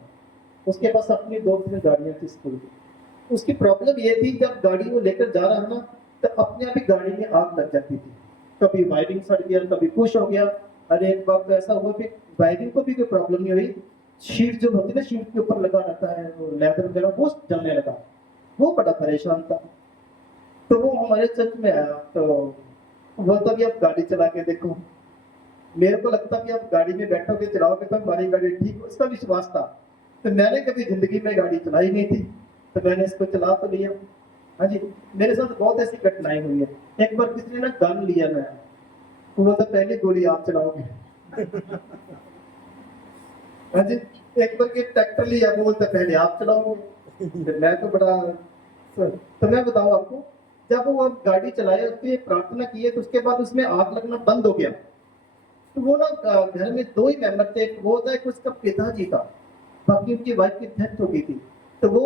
उसके पास अपनी 2-3 गाड़ियां थी स्कूल की। उसकी प्रॉब्लम ये थी, जब गाड़ी वो लेकर जा रहा ना, तो अपने आप ही गाड़ी में आग लग जाती थी। कभी वायरिंग सड़ गया, कभी कुछ हो गया। अरे एक बार तो ऐसा हुआ कि वायरिंग को भी कोई प्रॉब्लम नहीं हुई, शीट जो होती है ना, शीट के ऊपर लगा रहता है वो लेदर वगैरह, वो जलने लगा। वो बड़ा परेशान था। तो वो हमारे चर्च में आया, तो वो तभी आप गाड़ी चला के देखो। मेरे को लगता कि आप गाड़ी में बैठोगे, चलाओगे तो हमारी गाड़ी ठीक, उसका विश्वास था। तो मैंने कभी जिंदगी में गाड़ी चलाई नहीं थी, तो मैंने इसको चला तो लिया। हाँ जी, मेरे साथ बहुत ऐसी घटनाएं हुई है। एक बार किसी ने ना गन लिया, मैं वो तो पहली गोली आप चलाओगे हाँ जी, एक बार के ट्रैक्टर लिया, वो बोलते पहले आप चलाओगे, फिर मैं तो बड़ा। तो मैं बताऊं आपको, जब वो गाड़ी चलाए, उसकी प्रार्थना की है, तो उसके बाद उसमें आग लगना बंद हो गया। तो वो ना घर में दो ही मेंबर थे, वो होता है कि उसका पिताजी था, बाकी उनकी वाइफ की डेथ हो गई थी। तो वो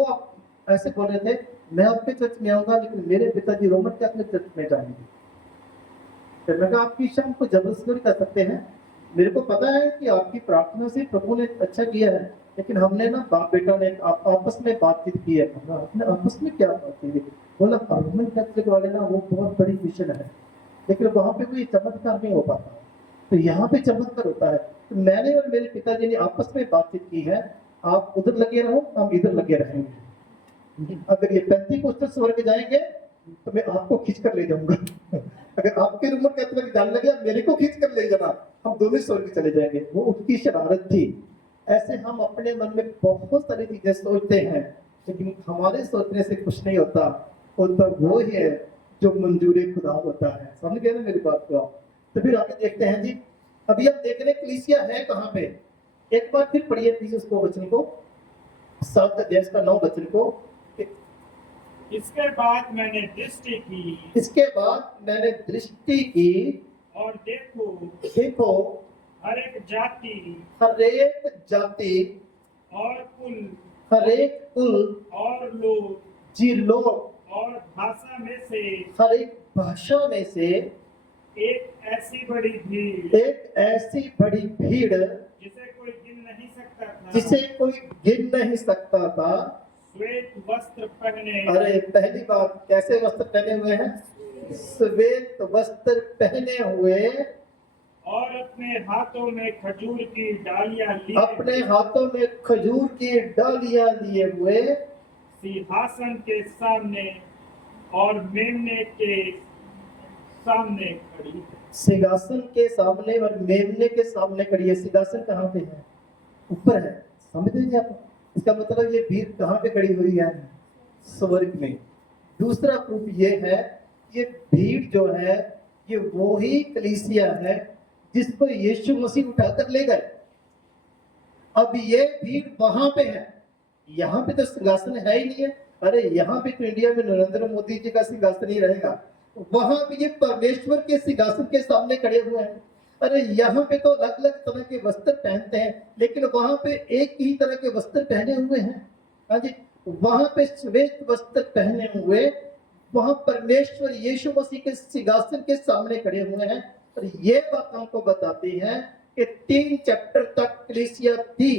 ऐसे बोल रहे थे, मैं आपके चर्च में आऊंगा, लेकिन मेरे पिताजी रोमन कैथोलिक चर्च में जाएंगे। फिर मैं कहा, आपकी इच्छा हमको जबरदस्ती नहीं कर सकते हैं, मेरे को पता है कि आपकी प्रार्थना से प्रभु ने अच्छा किया है, लेकिन हमने ना बाप बेटा ने आपस में बातचीत की है। आपने आपस में क्या बातचीत की? बोला, रोमन कैथोलिक वाले ना वो बहुत बड़ी मिशन है, लेकिन वहां पे कोई चमत्कार नहीं हो पाता, तो यहाँ पे चमत्कार होता है। तो मैंने और मेरे पिताजी ने आपस में बातचीत की है, आप उधर लगे रहो, हम इधर लगे रहेंगे। अगर ये पेंतीकोस्टल स्वर्ग जाएंगे तो मैं आपको खींच कर ले जाऊंगा, अगर आपके रूम में जाने लगे, मेरे को खींच कर ले जाना, हम दोनों स्वर्ग चले जाएंगे। वो उसकी शरारत थी। ऐसे हम अपने मन में बहुत सारी चीजें सोचते हैं, लेकिन हमारे सोचने से कुछ नहीं होता, होता वो ही है जो मंजूरी खुदा होता है। समझ गए ना मेरी बात को आप? तो फिर आगे देखते हैं जी, अभी हम देख रहे हैं कलीसिया है कहाँ पे। एक बार फिर पढ़िए प्लीज उसको, वचन को, 7 अध्याय का 9 वचन को। इसके बाद मैंने दृष्टि की, इसके बाद मैंने दृष्टि की, और देखो देखो हर एक जाति हरेक जाति और कुल हरेक कुल और लोग जी लोग और भाषा में से हरेक भाषा में से एक ऐसी बड़ी भीड़, एक ऐसी बड़ी भीड़ जिसे कोई गिन नहीं सकता था, जिसे कोई गिन नहीं सकता था, श्वेत वस्त्र पहने, अरे पहली बात, कैसे वस्त्र पहने हुए हैं? श्वेत वस्त्र पहने हुए, और अपने हाथों में खजूर की डालियां लिए, अपने हाथों में खजूर की डालियां लिए हुए, सिंहासन के सामने और मेमने के सामने खड़ी। सिंहासन के सामने और मेमने के सामने खड़ी है। सिंहासन कहाँ पे है? ऊपर है। समझ लीजिए आप, इसका मतलब ये भीड़ कहाँ पे खड़ी हुई है? स्वर्ग में। दूसरा प्रूफ ये है, ये भीड़ जो है ये वो ही कलीसिया है जिसको यीशु मसीह उठाकर ले गए। अब ये भीड़ वहां पे है, यहाँ पे तो सिंहासन है ही नहीं है। अरे यहाँ पे तो इंडिया में नरेंद्र मोदी जी का सिंहासन ही रहेगा, वहां पे ये परमेश्वर के सिंहासन के सामने खड़े हुए हैं। अरे यहाँ पे तो अलग अलग तरह के वस्त्र पहनते हैं, लेकिन वहां पे एक ही तरह के वस्त्र पहने हुए हैं। हाँ जी, वहां पे श्वेत वस्त्र पहने हुए, वहां परमेश्वर यीशु मसीह के सिंहासन के सामने खड़े हुए हैं। और ये बात हमको बताती है कि 3 चैप्टर तक कलीसिया थी,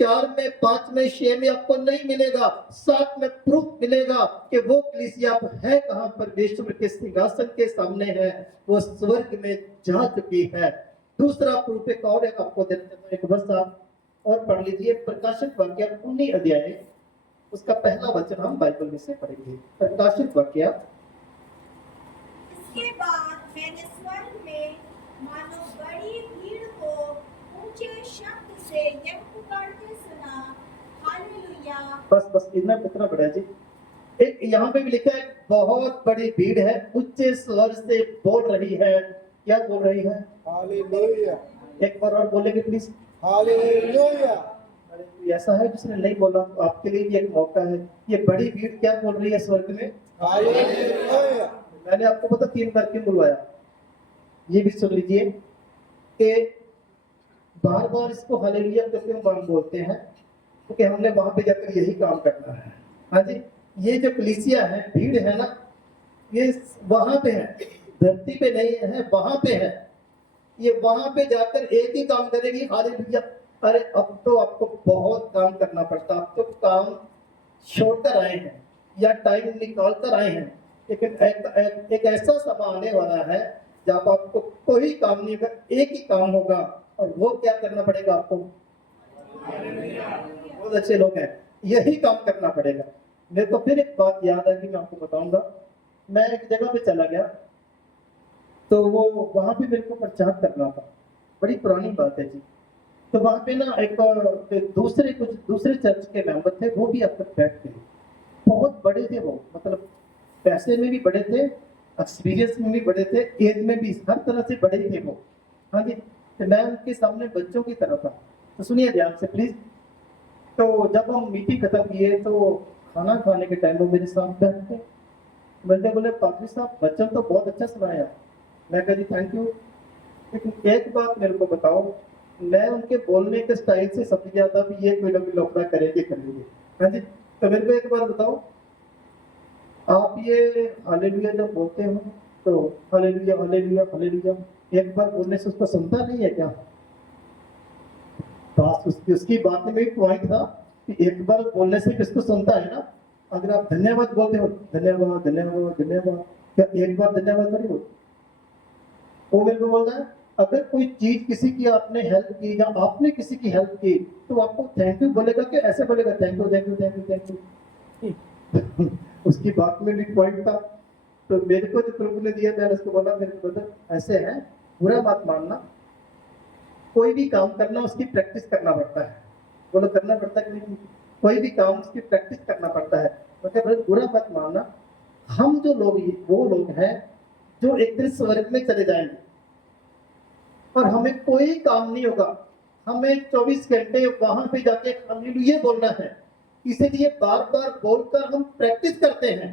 4 में, 5 में, 6 में आपको नहीं मिलेगा, 7 में प्रूफ मिलेगा कि वो कलीसिया है कहां? परमेश्वर के सिंहासन के सामने है, वो स्वर्ग में जा चुकी है। दूसरा प्रूफ एक और एक आपको देते हैं, एक वर्ष आप और पढ़ लीजिए, प्रकाशित वाक्य 19 अध्याय, उसका पहला वचन हम बाइबल में से पढ़ेंगे। प्रकाशित वाक्य। इसके बाद मैंने स्वर्ग में मानो बड़ी भीड़ को ऊंचे शब्द से यह पुकारते सुना, हालेलुया। बस इतना बड़ा जी। एक यहाँ पे भी लिखा है, बहुत बड़ी भीड़ है, उच्च स्वर से बोल रही है। क्या बोल रही है? हालेलुया। एक बार और बोलेंगे प्लीज? हालेलुया। अरे कोई ऐसा है जिसने नहीं बोला, तो आपके लिए भी एक मौका है। ये बड़ी भीड़ क्या बोल रही है स्वर्ग में? हालेलुया। मैंने आपको पता 3 बार क्यों बुलवाया, ये भी सुन लीजिए कि बार बार इसको हालेलुया क्यों बोलते हैं, क्योंकि हमने वहां पे जाकर यही काम करना है। हाँ जी, ये जो कलीसिया है, भीड़ है ना, ये वहां पे है, धरती पे नहीं है, वहां पे है। ये वहां पे जाकर एक ही काम करेगी, हालेलुया। अरे अब तो आपको बहुत काम करना पड़ता, अब तो काम छोड़कर आए हैं या टाइम निकाल कर आए हैं, लेकिन एक ऐसा समय आने वाला है जब आपको कोई काम नहीं होगा, एक ही काम होगा, और वो क्या करना पड़ेगा आपको? बहुत अच्छे लोग हैं, यही काम करना पड़ेगा। मेरे को फिर एक बात याद है कि मैं आपको बताऊंगा। मैं एक जगह पे चला गया, तो वो वहां पे मेरे को प्रचार करना था, बड़ी पुरानी बात है जी। तो वहां पे ना एक कुछ दूसरे चर्च के मेंबर थे, वो भी अब तक बैठ गए। बहुत बड़े थे वो, मतलब पैसे में भी बड़े थे, एक्सपीरियंस में भी बड़े थे, एज में भी हर तरह से बड़े थे वो। हाँ जी, तो मैं उनके सामने बच्चों की तरह था। तो सुनिए ध्यान से प्लीज। तो जब हम मीटिंग खत्म किए तो खाना खाने के टाइम वो मेरे साथ बैठे, मुझे बोले पादरी साहब वचन तो बहुत अच्छा सुनाया। मैं कह दी थैंक यू, लेकिन एक बात मेरे को बताओ, मैं उनके बोलने के स्टाइल से समझ गया था कि ये कोई ना कोई लफड़ा करेंगे। हाँ जी, तो मेरे को एक बात बताओ, आप ये हालेलुया जब बोलते हो तो हालेलुया हालेलुया हालेलुया एक बार बोलने से उसको सुनता नहीं है क्या? बात उसकी बात में एक पॉइंट था कि एक बार बोलने से किसको सुनता है ना। अगर आप धन्यवाद बोलते हो, धन्यवाद धन्यवाद धन्यवाद, क्या एक बार धन्यवाद नहीं बोलते? वो मेरे को बोल रहा है अगर कोई चीज किसी की आपने हेल्प की या आपने किसी की हेल्प की तो आपको थैंक यू बोलेगा कि ऐसे बोलेगा thank you thank you thank you thank you? उसकी बात में भी पॉइंट था। तो मेरे को जो प्रभु ने दिया, मैंने उसको बोला मेरे को ब्रदर ऐसे है, बुरा मत मानना, कोई भी काम करना उसकी प्रैक्टिस करना पड़ता है। बोलो करना पड़ता है कि नहीं? कोई भी काम उसकी प्रैक्टिस करना पड़ता है। मतलब बुरा मत मानना, हम जो लोग वो लोग हैं जो एक दिन स्वर्ग में चले जाएंगे और हमें कोई काम नहीं होगा, हमें 24 घंटे वहां पे जाके हालेलुया बोलना है। इसीलिए बार बार बोलकर हम प्रैक्टिस करते हैं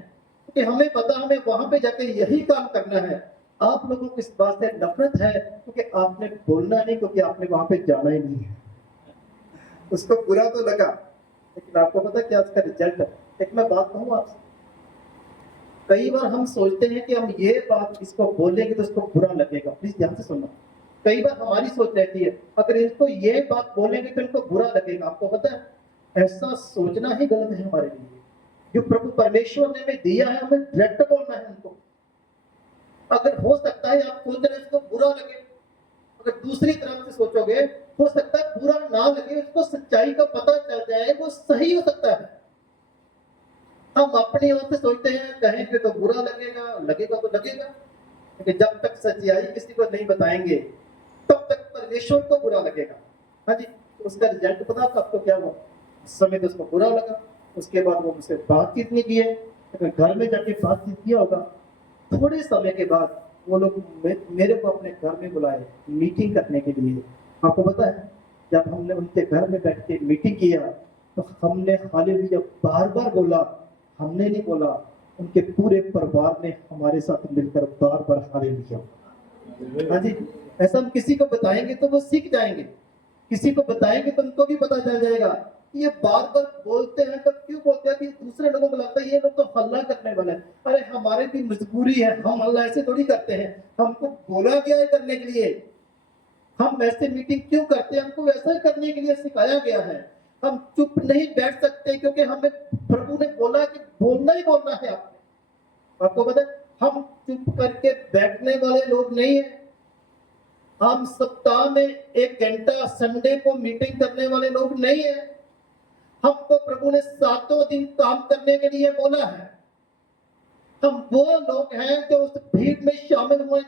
कि हमें पता हमें वहां पे जाके यही काम करना है। आप लोगों को इस बात से नफरत है क्योंकि आपने बोलना नहीं, क्योंकि आपने वहां पे जाना ही नहीं है। उसको बुरा तो लगा, लेकिन आपको पता क्या उसका रिजल्ट है? एक मैं बात कहूँ आपसे, कई बार हम सोचते हैं कि हम ये बात इसको बोलेंगे तो उसको बुरा लगेगा। प्लीज ध्यान से सुनना, कई बार हमारी सोच रहती है अगर इसको ये बात बोलेंगे तो इनको बुरा लगेगा। आपको पता है ऐसा सोचना ही गलत है हमारे लिए। जो प्रभु परमेश्वर ने हमें दिया है हमें डायरेक्ट बोलना है उनको। अगर हो सकता है आप सोच रहे हैं इसको बुरा लगे, अगर दूसरी तरफ से सोचोगे हो सकता है बुरा ना लगे, उसको सच्चाई का पता चल जाए, वो सही हो सकता है। हम अपनी ओर से सोचते हैं कहेंगे तो बुरा लगेगा, लगेगा तो लगेगा, लेकिन जब तक सच्चाई किसी को नहीं बताएंगे तब तक परमेश्वर को बुरा लगेगा। हाँ जी, उसका रिजल्ट पता आपको क्या हुआ? समय तो उसको बुरा लगा, उसके बाद वो मुझसे बातचीत नहीं किए। अगर घर में जाके बातचीत किया होगा, थोड़े समय के बाद वो लोग मेरे को अपने घर में बुलाए मीटिंग करने के लिए। आपको पता है जब हमने उनके घर में बैठ के मीटिंग किया तो हमने हालेलुया बार बार बोला, हमने नहीं बोला, उनके पूरे परिवार ने हमारे साथ मिलकर बार बार हालेलुया। हाँ जी, ऐसा हम किसी को बताएंगे तो वो सीख जाएंगे, किसी को बताएंगे तो उनको भी पता चल जाएगा। ये बार बार बोलते हैं तो क्यों बोलते हैं कि दूसरे लोगों को लगता है ये लोग तो हल्ला करने वाले हैं। अरे हमारे भी मजबूरी है, हम हल्ला ऐसे थोड़ी करते हैं, हमको बोला गया है करने के लिए। हम ऐसे मीटिंग क्यों करते हैं? हमको वैसा ही करने के लिए सिखाया गया है। हम चुप नहीं बैठ सकते क्योंकि हमें प्रभु ने बोला कि बोलना ही बोलना है आपको पता है हम चुप करके बैठने वाले लोग नहीं है। हम सप्ताह में 1 घंटा संडे को मीटिंग करने वाले लोग नहीं है। हमको प्रभु ने 7 दिन काम करने के लिए बोला है। हम वो लोग हैं जो उस भीड़ में शामिल हुए।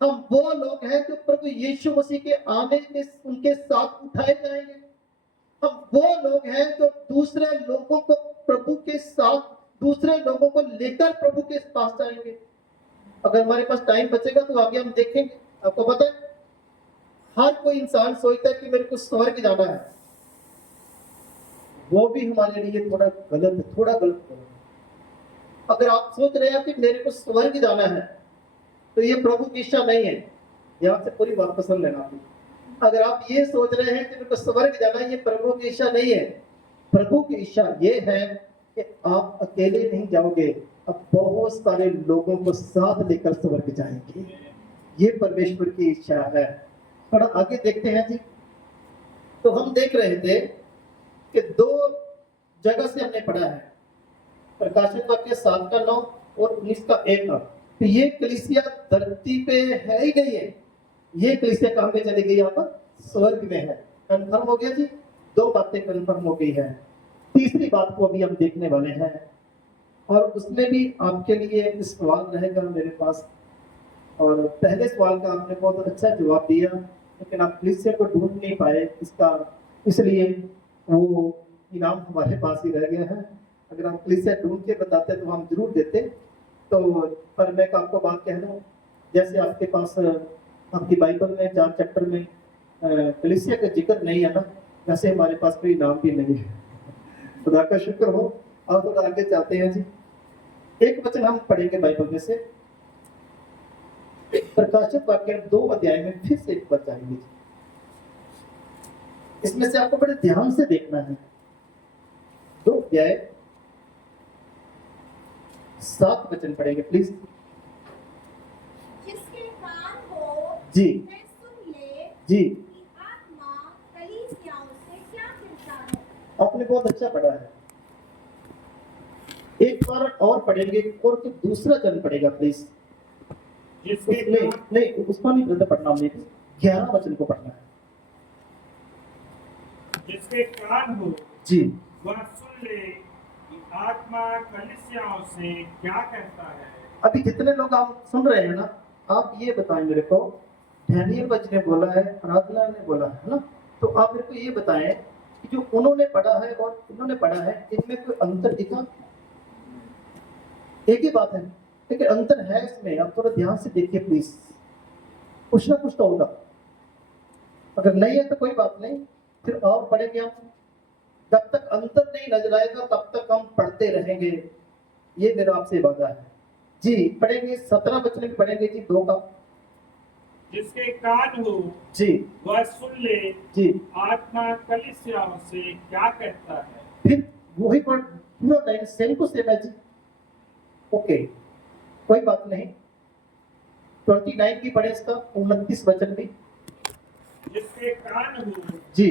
हम वो लोग हैं जो प्रभु यीशु मसीह के आने में उनके साथ उठाए जाएंगे। हम वो लोग हैं जो दूसरे लोगों को प्रभु के साथ, दूसरे लोगों को लेकर प्रभु के पास जाएंगे। अगर हमारे पास टाइम बचेगा तो आगे हम देखेंगे। आपको पता है हर कोई इंसान सोचता है कि मेरे को स्वर्ग जाना है, वो भी हमारे लिए थोड़ा गलत है। अगर आप सोच रहे हैं कि मेरे को स्वर्ग जाना है तो ये प्रभु की इच्छा नहीं है। यहाँ से पूरी बात को सुन लेना आप। अगर आप ये सोच रहे हैं कि मेरे को स्वर्ग जाना है, ये प्रभु की इच्छा नहीं है। प्रभु की इच्छा ये है कि आप अकेले नहीं जाओगे, अब बहुत सारे लोगों को साथ लेकर स्वर्ग जाएंगे। ये परमेश्वर की इच्छा है। थोड़ा आगे देखते हैं जी। तो हम देख रहे थे कि 2 जगह से हमने पढ़ा है, प्रकाशित वाक्य 7 का 9 और 19 का 1 का। तो ये कलीसिया धरती पे है ही नहीं है, ये कलीसिया कहाँ पे चली गई? यहाँ पर स्वर्ग में है। कंफर्म हो गया जी? 2 बातें कंफर्म हो गई है। तीसरी बात को अभी हम देखने वाले हैं और उसमें भी आपके लिए एक सवाल रहेगा मेरे पास। और पहले सवाल का आपने बहुत अच्छा जवाब दिया, लेकिन आप कलीसिया को ढूंढ नहीं पाए इसका, इसलिए वो इनाम हमारे पास ही रह गया है। अगर हम कलीसिया ढूंढ के बताते तो हम जरूर देते। तो पर मैं आपको बात कह दूं, जैसे आपके पास आपकी बाइबल में 4 चैप्टर में कलीसिया का जिक्र नहीं है ना, वैसे हमारे पास कोई नाम भी नहीं है। खुदा का शुक्र हो। अब थोड़ा आगे चलते हैं जी। एक वचन हम पढ़ेंगे बाइबल में से, प्रकाशित वाक्य 2 अध्याय में फिर से एक बार जाएंगे। इसमें से आपको बड़े ध्यान से देखना है। 2 अध्याय 7 वचन पढ़ेंगे प्लीज। जिसके कान हो जी वह सुन ले जी, कि आत्मा कलीसियाओं से क्या कहता है। आपने बहुत अच्छा पढ़ा है। एक बार और पढ़ेंगे और फिर दूसरा जन पढ़ेगा प्लीज। जिसके नहीं कान नहीं, उसको नहीं ब्रदर पढ़ना, हमने 11 वचन को पढ़ना है। जिसके कान हो जी वह सुन ले कि आत्मा कलीसियाओं से क्या कहता है। अभी जितने लोग आप सुन रहे हैं ना, आप ये बताएं मेरे को, डैनियल बच ने बोला है, आराधना ने बोला है ना, तो आप मेरे को ये बताएं कि जो उन्होंने पढ़ा है और इन्होंने पढ़ा है, इनमें कोई अंतर दिखा? एक ही बात है, लेकिन अंतर है इसमें। आप थोड़ा ध्यान से देखिए प्लीज, कुछ ना कुछ तो होगा। अगर नहीं है तो कोई बात नहीं, फिर और पढ़ेंगे हम। जब तक अंतर नहीं नजर आएगा तब तक हम पढ़ते रहेंगे, ये मेरा आपसे वादा है जी। पढ़ेंगे 17 वचन भी पढ़ेंगे जी, 2 का। जिसके कान हो जी वह सुन ले जी, आत्मा कलीसियाओं से क्या कहता है। फिर वही पढ़, पूरा लाइन सेम टू सेम है जी। ओके, कोई बात नहीं। 29 की पढ़े इसका 29 वचन भी। जिसके कान हो जी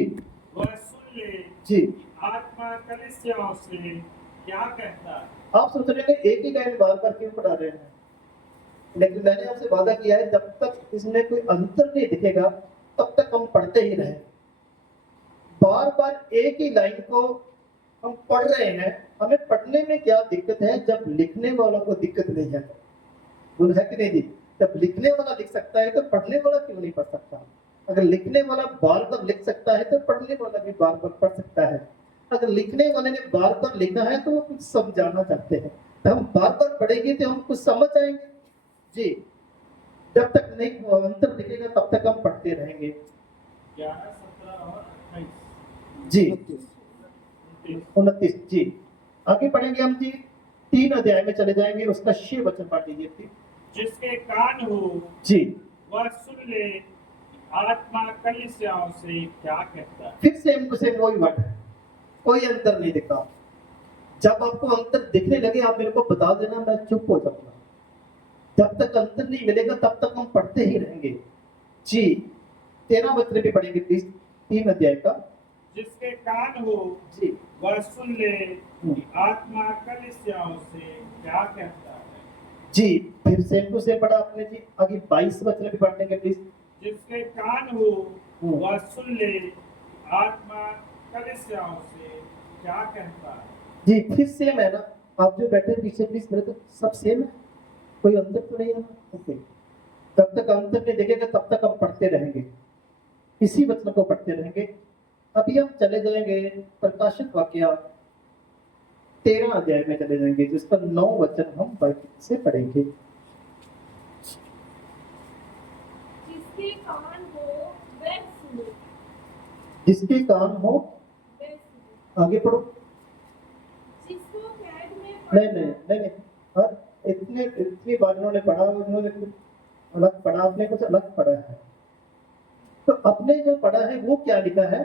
वह सुन ले जी, कि आत्मा कलीसियाओं से क्या कहता है। आप सोच रहे हैं कि एक ही लाइन बार बार क्यों पढ़ा रहे हैं, लेकिन मैंने आपसे वादा किया है जब तक इसमें कोई अंतर नहीं दिखेगा तब तक हम पढ़ते ही रहे। बार बार एक ही लाइन को हम पढ़ रहे हैं, हमें पढ़ने में क्या दिक्कत है जब लिखने वालों को दिक्कत नहीं है? बोल है कि नहीं जी? जब लिखने वाला लिख सकता है तो पढ़ने वाला क्यों नहीं पढ़ सकता? अगर लिखने वाला बार बार लिख सकता है तो पढ़ने वाला भी बार बार पढ़ सकता है। अगर लिखने वाले ने बार बार लिखा है तो वो कुछ समझाना चाहते हैं, तो हम बार बार पढ़ेंगे तो हम कुछ समझ आएंगे जी। जब तक नहीं अंतर दिखेगा तब तक हम पढ़ते रहेंगे 11, 17 और 28 जी। 29। 29 जी, आगे पढ़ेंगे हम जी। 3 अध्याय में चले जाएंगे, उसका 6 वचन पढ़ लीजिए प्लीज। जिसके कान हो जी, वह सुन ले कि आत्मा कलीसियाओं से क्या कहता है। फिर सेम टू सेम वही वर्ड है, कोई अंतर नहीं दिखा। जब आपको अंतर दिखने लगे आप मेरे को बता देना, मैं चुप हो जाऊंगा। जब तक अंतर नहीं मिलेगा तब तक हम पढ़ते ही रहेंगे जी। 13 वचन भी पढ़ेंगे प्लीज, 3 अध्याय का। जिसके कान हो जी वह सुन ले कि आत्मा कलीसियाओं से क्या कहता है। जी, फिर सेम टू सेम पढ़ा आपने जी। आगे 22 वचन भी पढ़ देंगे प्लीज। जिसके कान हो वह सुन ले कि आत्मा कलीसियाओं से क्या कहता है। जी, फिर सेम है ना, आप जो बैठे पीछे प्लीज, मेरे तो सब सेम है, कोई अंतर तो नहीं है ना? ओके, जब तक अंतर नहीं दिखेगा तब तक हम पढ़ते रहेंगे, इसी वचन को पढ़ते रहेंगे। अभी हम चले जाएंगे प्रकाशित वाक्य 13 अध्याय में चले जाएंगे, जिसका 9 वचन हम बाइबल से पढ़ेंगे। जिसके कान हो वह सुने, जिसके कान हो, वह सुने। आगे पढ़ो। जिसको कैद में नहीं नहीं नहीं नहीं, हर इतनी बार इन्होंने पढ़ा, उन्होंने कुछ अलग पढ़ा, आपने कुछ अलग पढ़ा है। तो अपने जो पढ़ा है वो क्या लिखा है?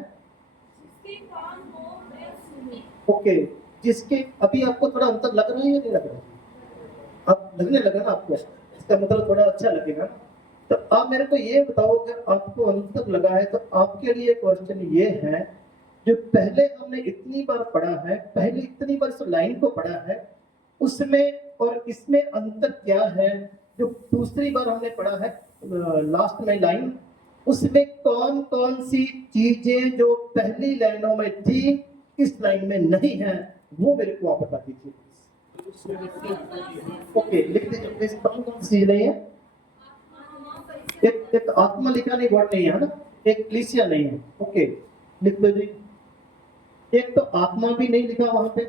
जिसके कान हो वह सुने। ओके, जिसके, अभी आपको थोड़ा अंतर लग रहा है या नहीं लग रहा है? अब लगने लगा ना आपको, इसका मतलब थोड़ा अच्छा लगेगा ना। तो आप मेरे को ये बताओ, अगर आपको अंतर लगा है तो आपके लिए क्वेश्चन ये है, जो पहले हमने इतनी बार पढ़ा है, पहले इतनी बार इस लाइन को पढ़ा है, उसमें और इसमें अंतर क्या है? जो दूसरी बार हमने पढ़ा है लास्ट में लाइन, उसमें कौन कौन सी चीजें जो पहली लाइनों में थी इस लाइन में नहीं है, वो मेरे को आप बता दीजिए। ओके, लिख दीजिए प्लीज, कौन कौन सी नहीं है? एक आत्मा लिखा नहीं, वर्ड नहीं है ना, एक कलीसिया नहीं है। ओके, लिख दो जी। एक तो आत्मा भी नहीं लिखा वहां पे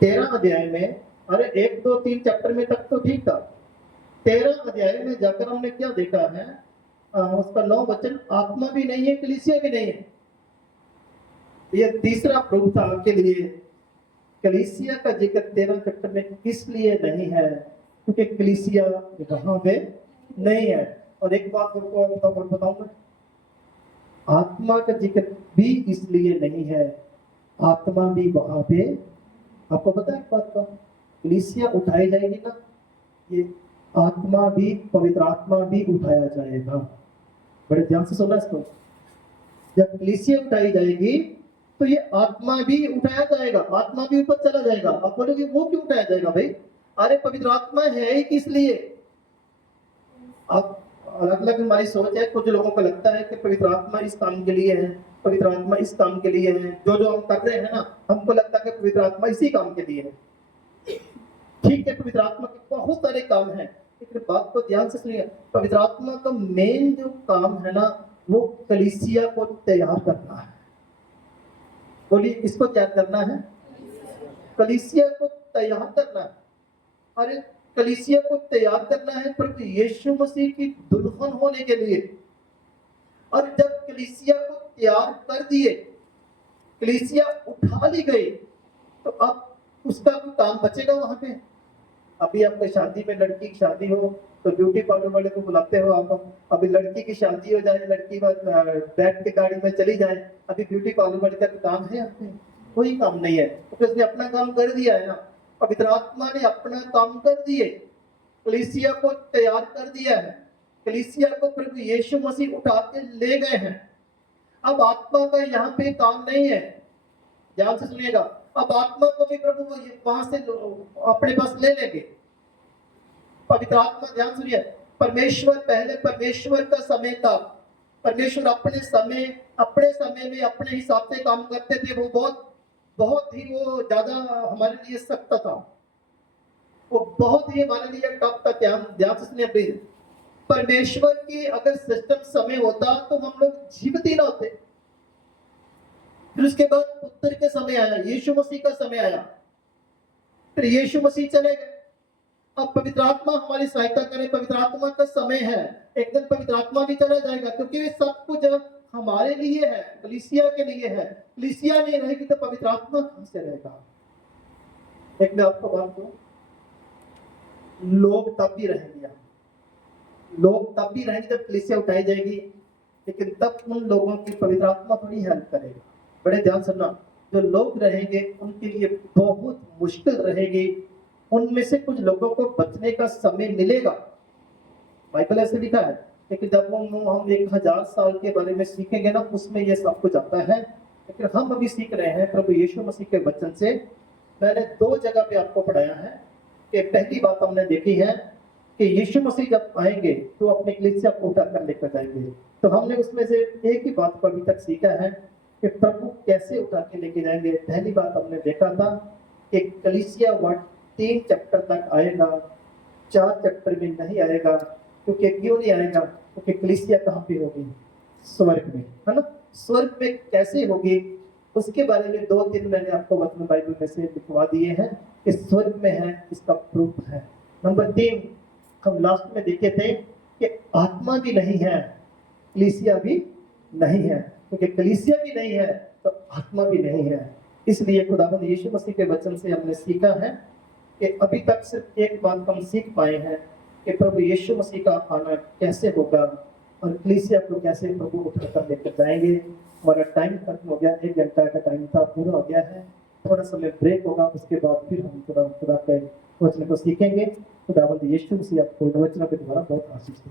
13 अध्याय में। अरे 1, 2, 3 चैप्टर में तक तो ठीक था, 13 अध्याय में जाकर हमने क्या देखा है, उसका 9 वचन, आत्मा भी नहीं है, कलीसिया भी नहीं है। यह तीसरा प्रूफ था आपके लिए। कलीसिया का जिक्र 13 चैप्टर में इसलिए नहीं है क्योंकि कलीसिया वहां पे नहीं है। और एक बात आपको बताऊंगा, आत्मा का जिक्र भी इसलिए नहीं है, आत्मा भी वहां पे, आपको पता है एक बात का, कलीसिया उठाई जाएगी ना, ये आत्मा भी, पवित्र आत्मा भी उठाया जाएगा। बड़े ध्यान से सुनना इसको। जब कलीसिया उठाई जाएगी तो ये आत्मा भी उठाया जाएगा, आत्मा भी ऊपर चला जाएगा। आप बोलोगे वो क्यों उठाया जाएगा भाई? अरे पवित्र आत्मा है ही किस लिए? अब अलग अलग हमारी सोच है। कुछ लोगों को लगता है कि पवित्र आत्मा इस काम के लिए है, पवित्र आत्मा इस काम के लिए है। जो हम कर रहे हैं ना, हमको लगता है कि पवित्र आत्मा इसी काम के लिए है। ठीक है, पवित्र आत्मा के बहुत सारे काम हैं, लेकिन बात को ध्यान से सुनिए। पवित्र आत्मा का मेन जो काम है ना, वो कलीसिया को तैयार करना है। बोलिए, इसको क्या करना है? कलीसिया को तैयार करना है। अरे कलीसिया को तैयार करना है प्रभु यीशु मसीह की दुल्हन होने के लिए। और जब कलीसिया को तैयार कर दिए, कलीसिया उठा ली गई, तो अब उसका कोई काम बचेगा वहां पे? अभी आपके शादी में, लड़की की शादी हो तो ब्यूटी पार्लर वाले को बुलाते हो आप। अभी लड़की की शादी हो जाए, लड़की बैठ के गाड़ी में चली जाए, अभी ब्यूटी पार्लर वाले का काम है आपके? कोई काम नहीं है, क्योंकि उसने अपना काम कर दिया है ना। पवित्र आत्मा ने अपना काम कर दिए, कलीसिया को तैयार कर दिया है, कलीसिया को प्रभु यीशु मसीह उठा के ले गए हैं। अब आत्मा का यहाँ पे काम नहीं है, ध्यान से सुनिएगा। अब आत्मा को भी प्रभु वहां से अपने पास ले लेंगे। पवित्र आत्मा, ध्यान सुनिए, परमेश्वर, पहले परमेश्वर का समय था, परमेश्वर अपने समय में अपने हिसाब से काम करते थे। वो बहुत ही वो ज्यादा हमारे लिए सख्त था, वो बहुत ही हमारे लिए टफ था। ध्यान से सुनिए प्लीज। परमेश्वर की अगर सिस्टम समय होता तो हम लोग जीवित ही ना होते। फिर उसके बाद पुत्र के समय आया, यीशु मसीह का समय आया, फिर यीशु मसीह चले गए। अब पवित्र आत्मा हमारी सहायता करे, पवित्र आत्मा का समय है, एक दिन पवित्र आत्मा भी चला जाएगा, क्योंकि सब कुछ हमारे लिए है, कलीसिया के लिए है। कलीसिया नहीं रहेगी तो पवित्र आत्मा कहां से रहेगा? एक मैं आपको बात कहूं, लोग तब भी रहेंगे, लोग तब भी रहेंगे जब कलीसिया उठाई जाएगी, लेकिन तब उन लोगों की पवित्र आत्मा थोड़ी हेल्प करेगा। बड़े ध्यान सुनना, जो लोग रहेंगे उनके लिए बहुत मुश्किल रहेगी। उनमें से कुछ लोगों को बचने का समय मिलेगा, बाइबल ऐसे लिखा है। लेकिन जब हम 1000 साल के बारे में सीखेंगे ना, उसमें ये सब कुछ आता है। लेकिन हम अभी सीख रहे हैं प्रभु यीशु मसीह के वचन से। मैंने 2 जगह पे आपको पढ़ाया है कि पहली बात हमने देखी है कि यीशु मसीह जब आएंगे तो अपने कलीसिया को उठा कर लेकर जाएंगे। तो हमने उसमें से एक ही बात को अभी तक सीखा है कि प्रभु कैसे उठा के लेके जाएंगे। पहली बात हमने देखा था कि कलीसिया 3 चैप्टर तक आएगा, 4 चैप्टर में नहीं आएगा। क्योंकि क्यों नहीं आएगा? क्योंकि कलीसिया कहाँ पे होगी? स्वर्ग में, है ना। स्वर्ग में कैसे होगी उसके बारे में 2-3 मैंने आपको वचन बाइबल में से लिखवा दिए हैं कि स्वर्ग में है, इसका प्रूफ है। नंबर 3 हम लास्ट में देखे थे कि आत्मा भी नहीं है, कलीसिया भी नहीं है। क्योंकि कलीसिया भी नहीं है तो आत्मा भी नहीं है। इसलिए खुदावंद यीशु मसीह के वचन से हमने सीखा है कि अभी तक सिर्फ एक बात हम सीख पाए हैं कि प्रभु यीशु मसीह का आना कैसे होगा और कलीसिया को कैसे प्रभु उठाकर लेकर जाएंगे। हमारा टाइम खत्म हो गया, 1 घंटा का टाइम था, पूरा हो गया है। थोड़ा समय ब्रेक होगा, उसके बाद फिर हम खुदा के वचन को सीखेंगे। खुदावंद यीशु मसीह आपको वचनों के द्वारा बहुत आशीष दे।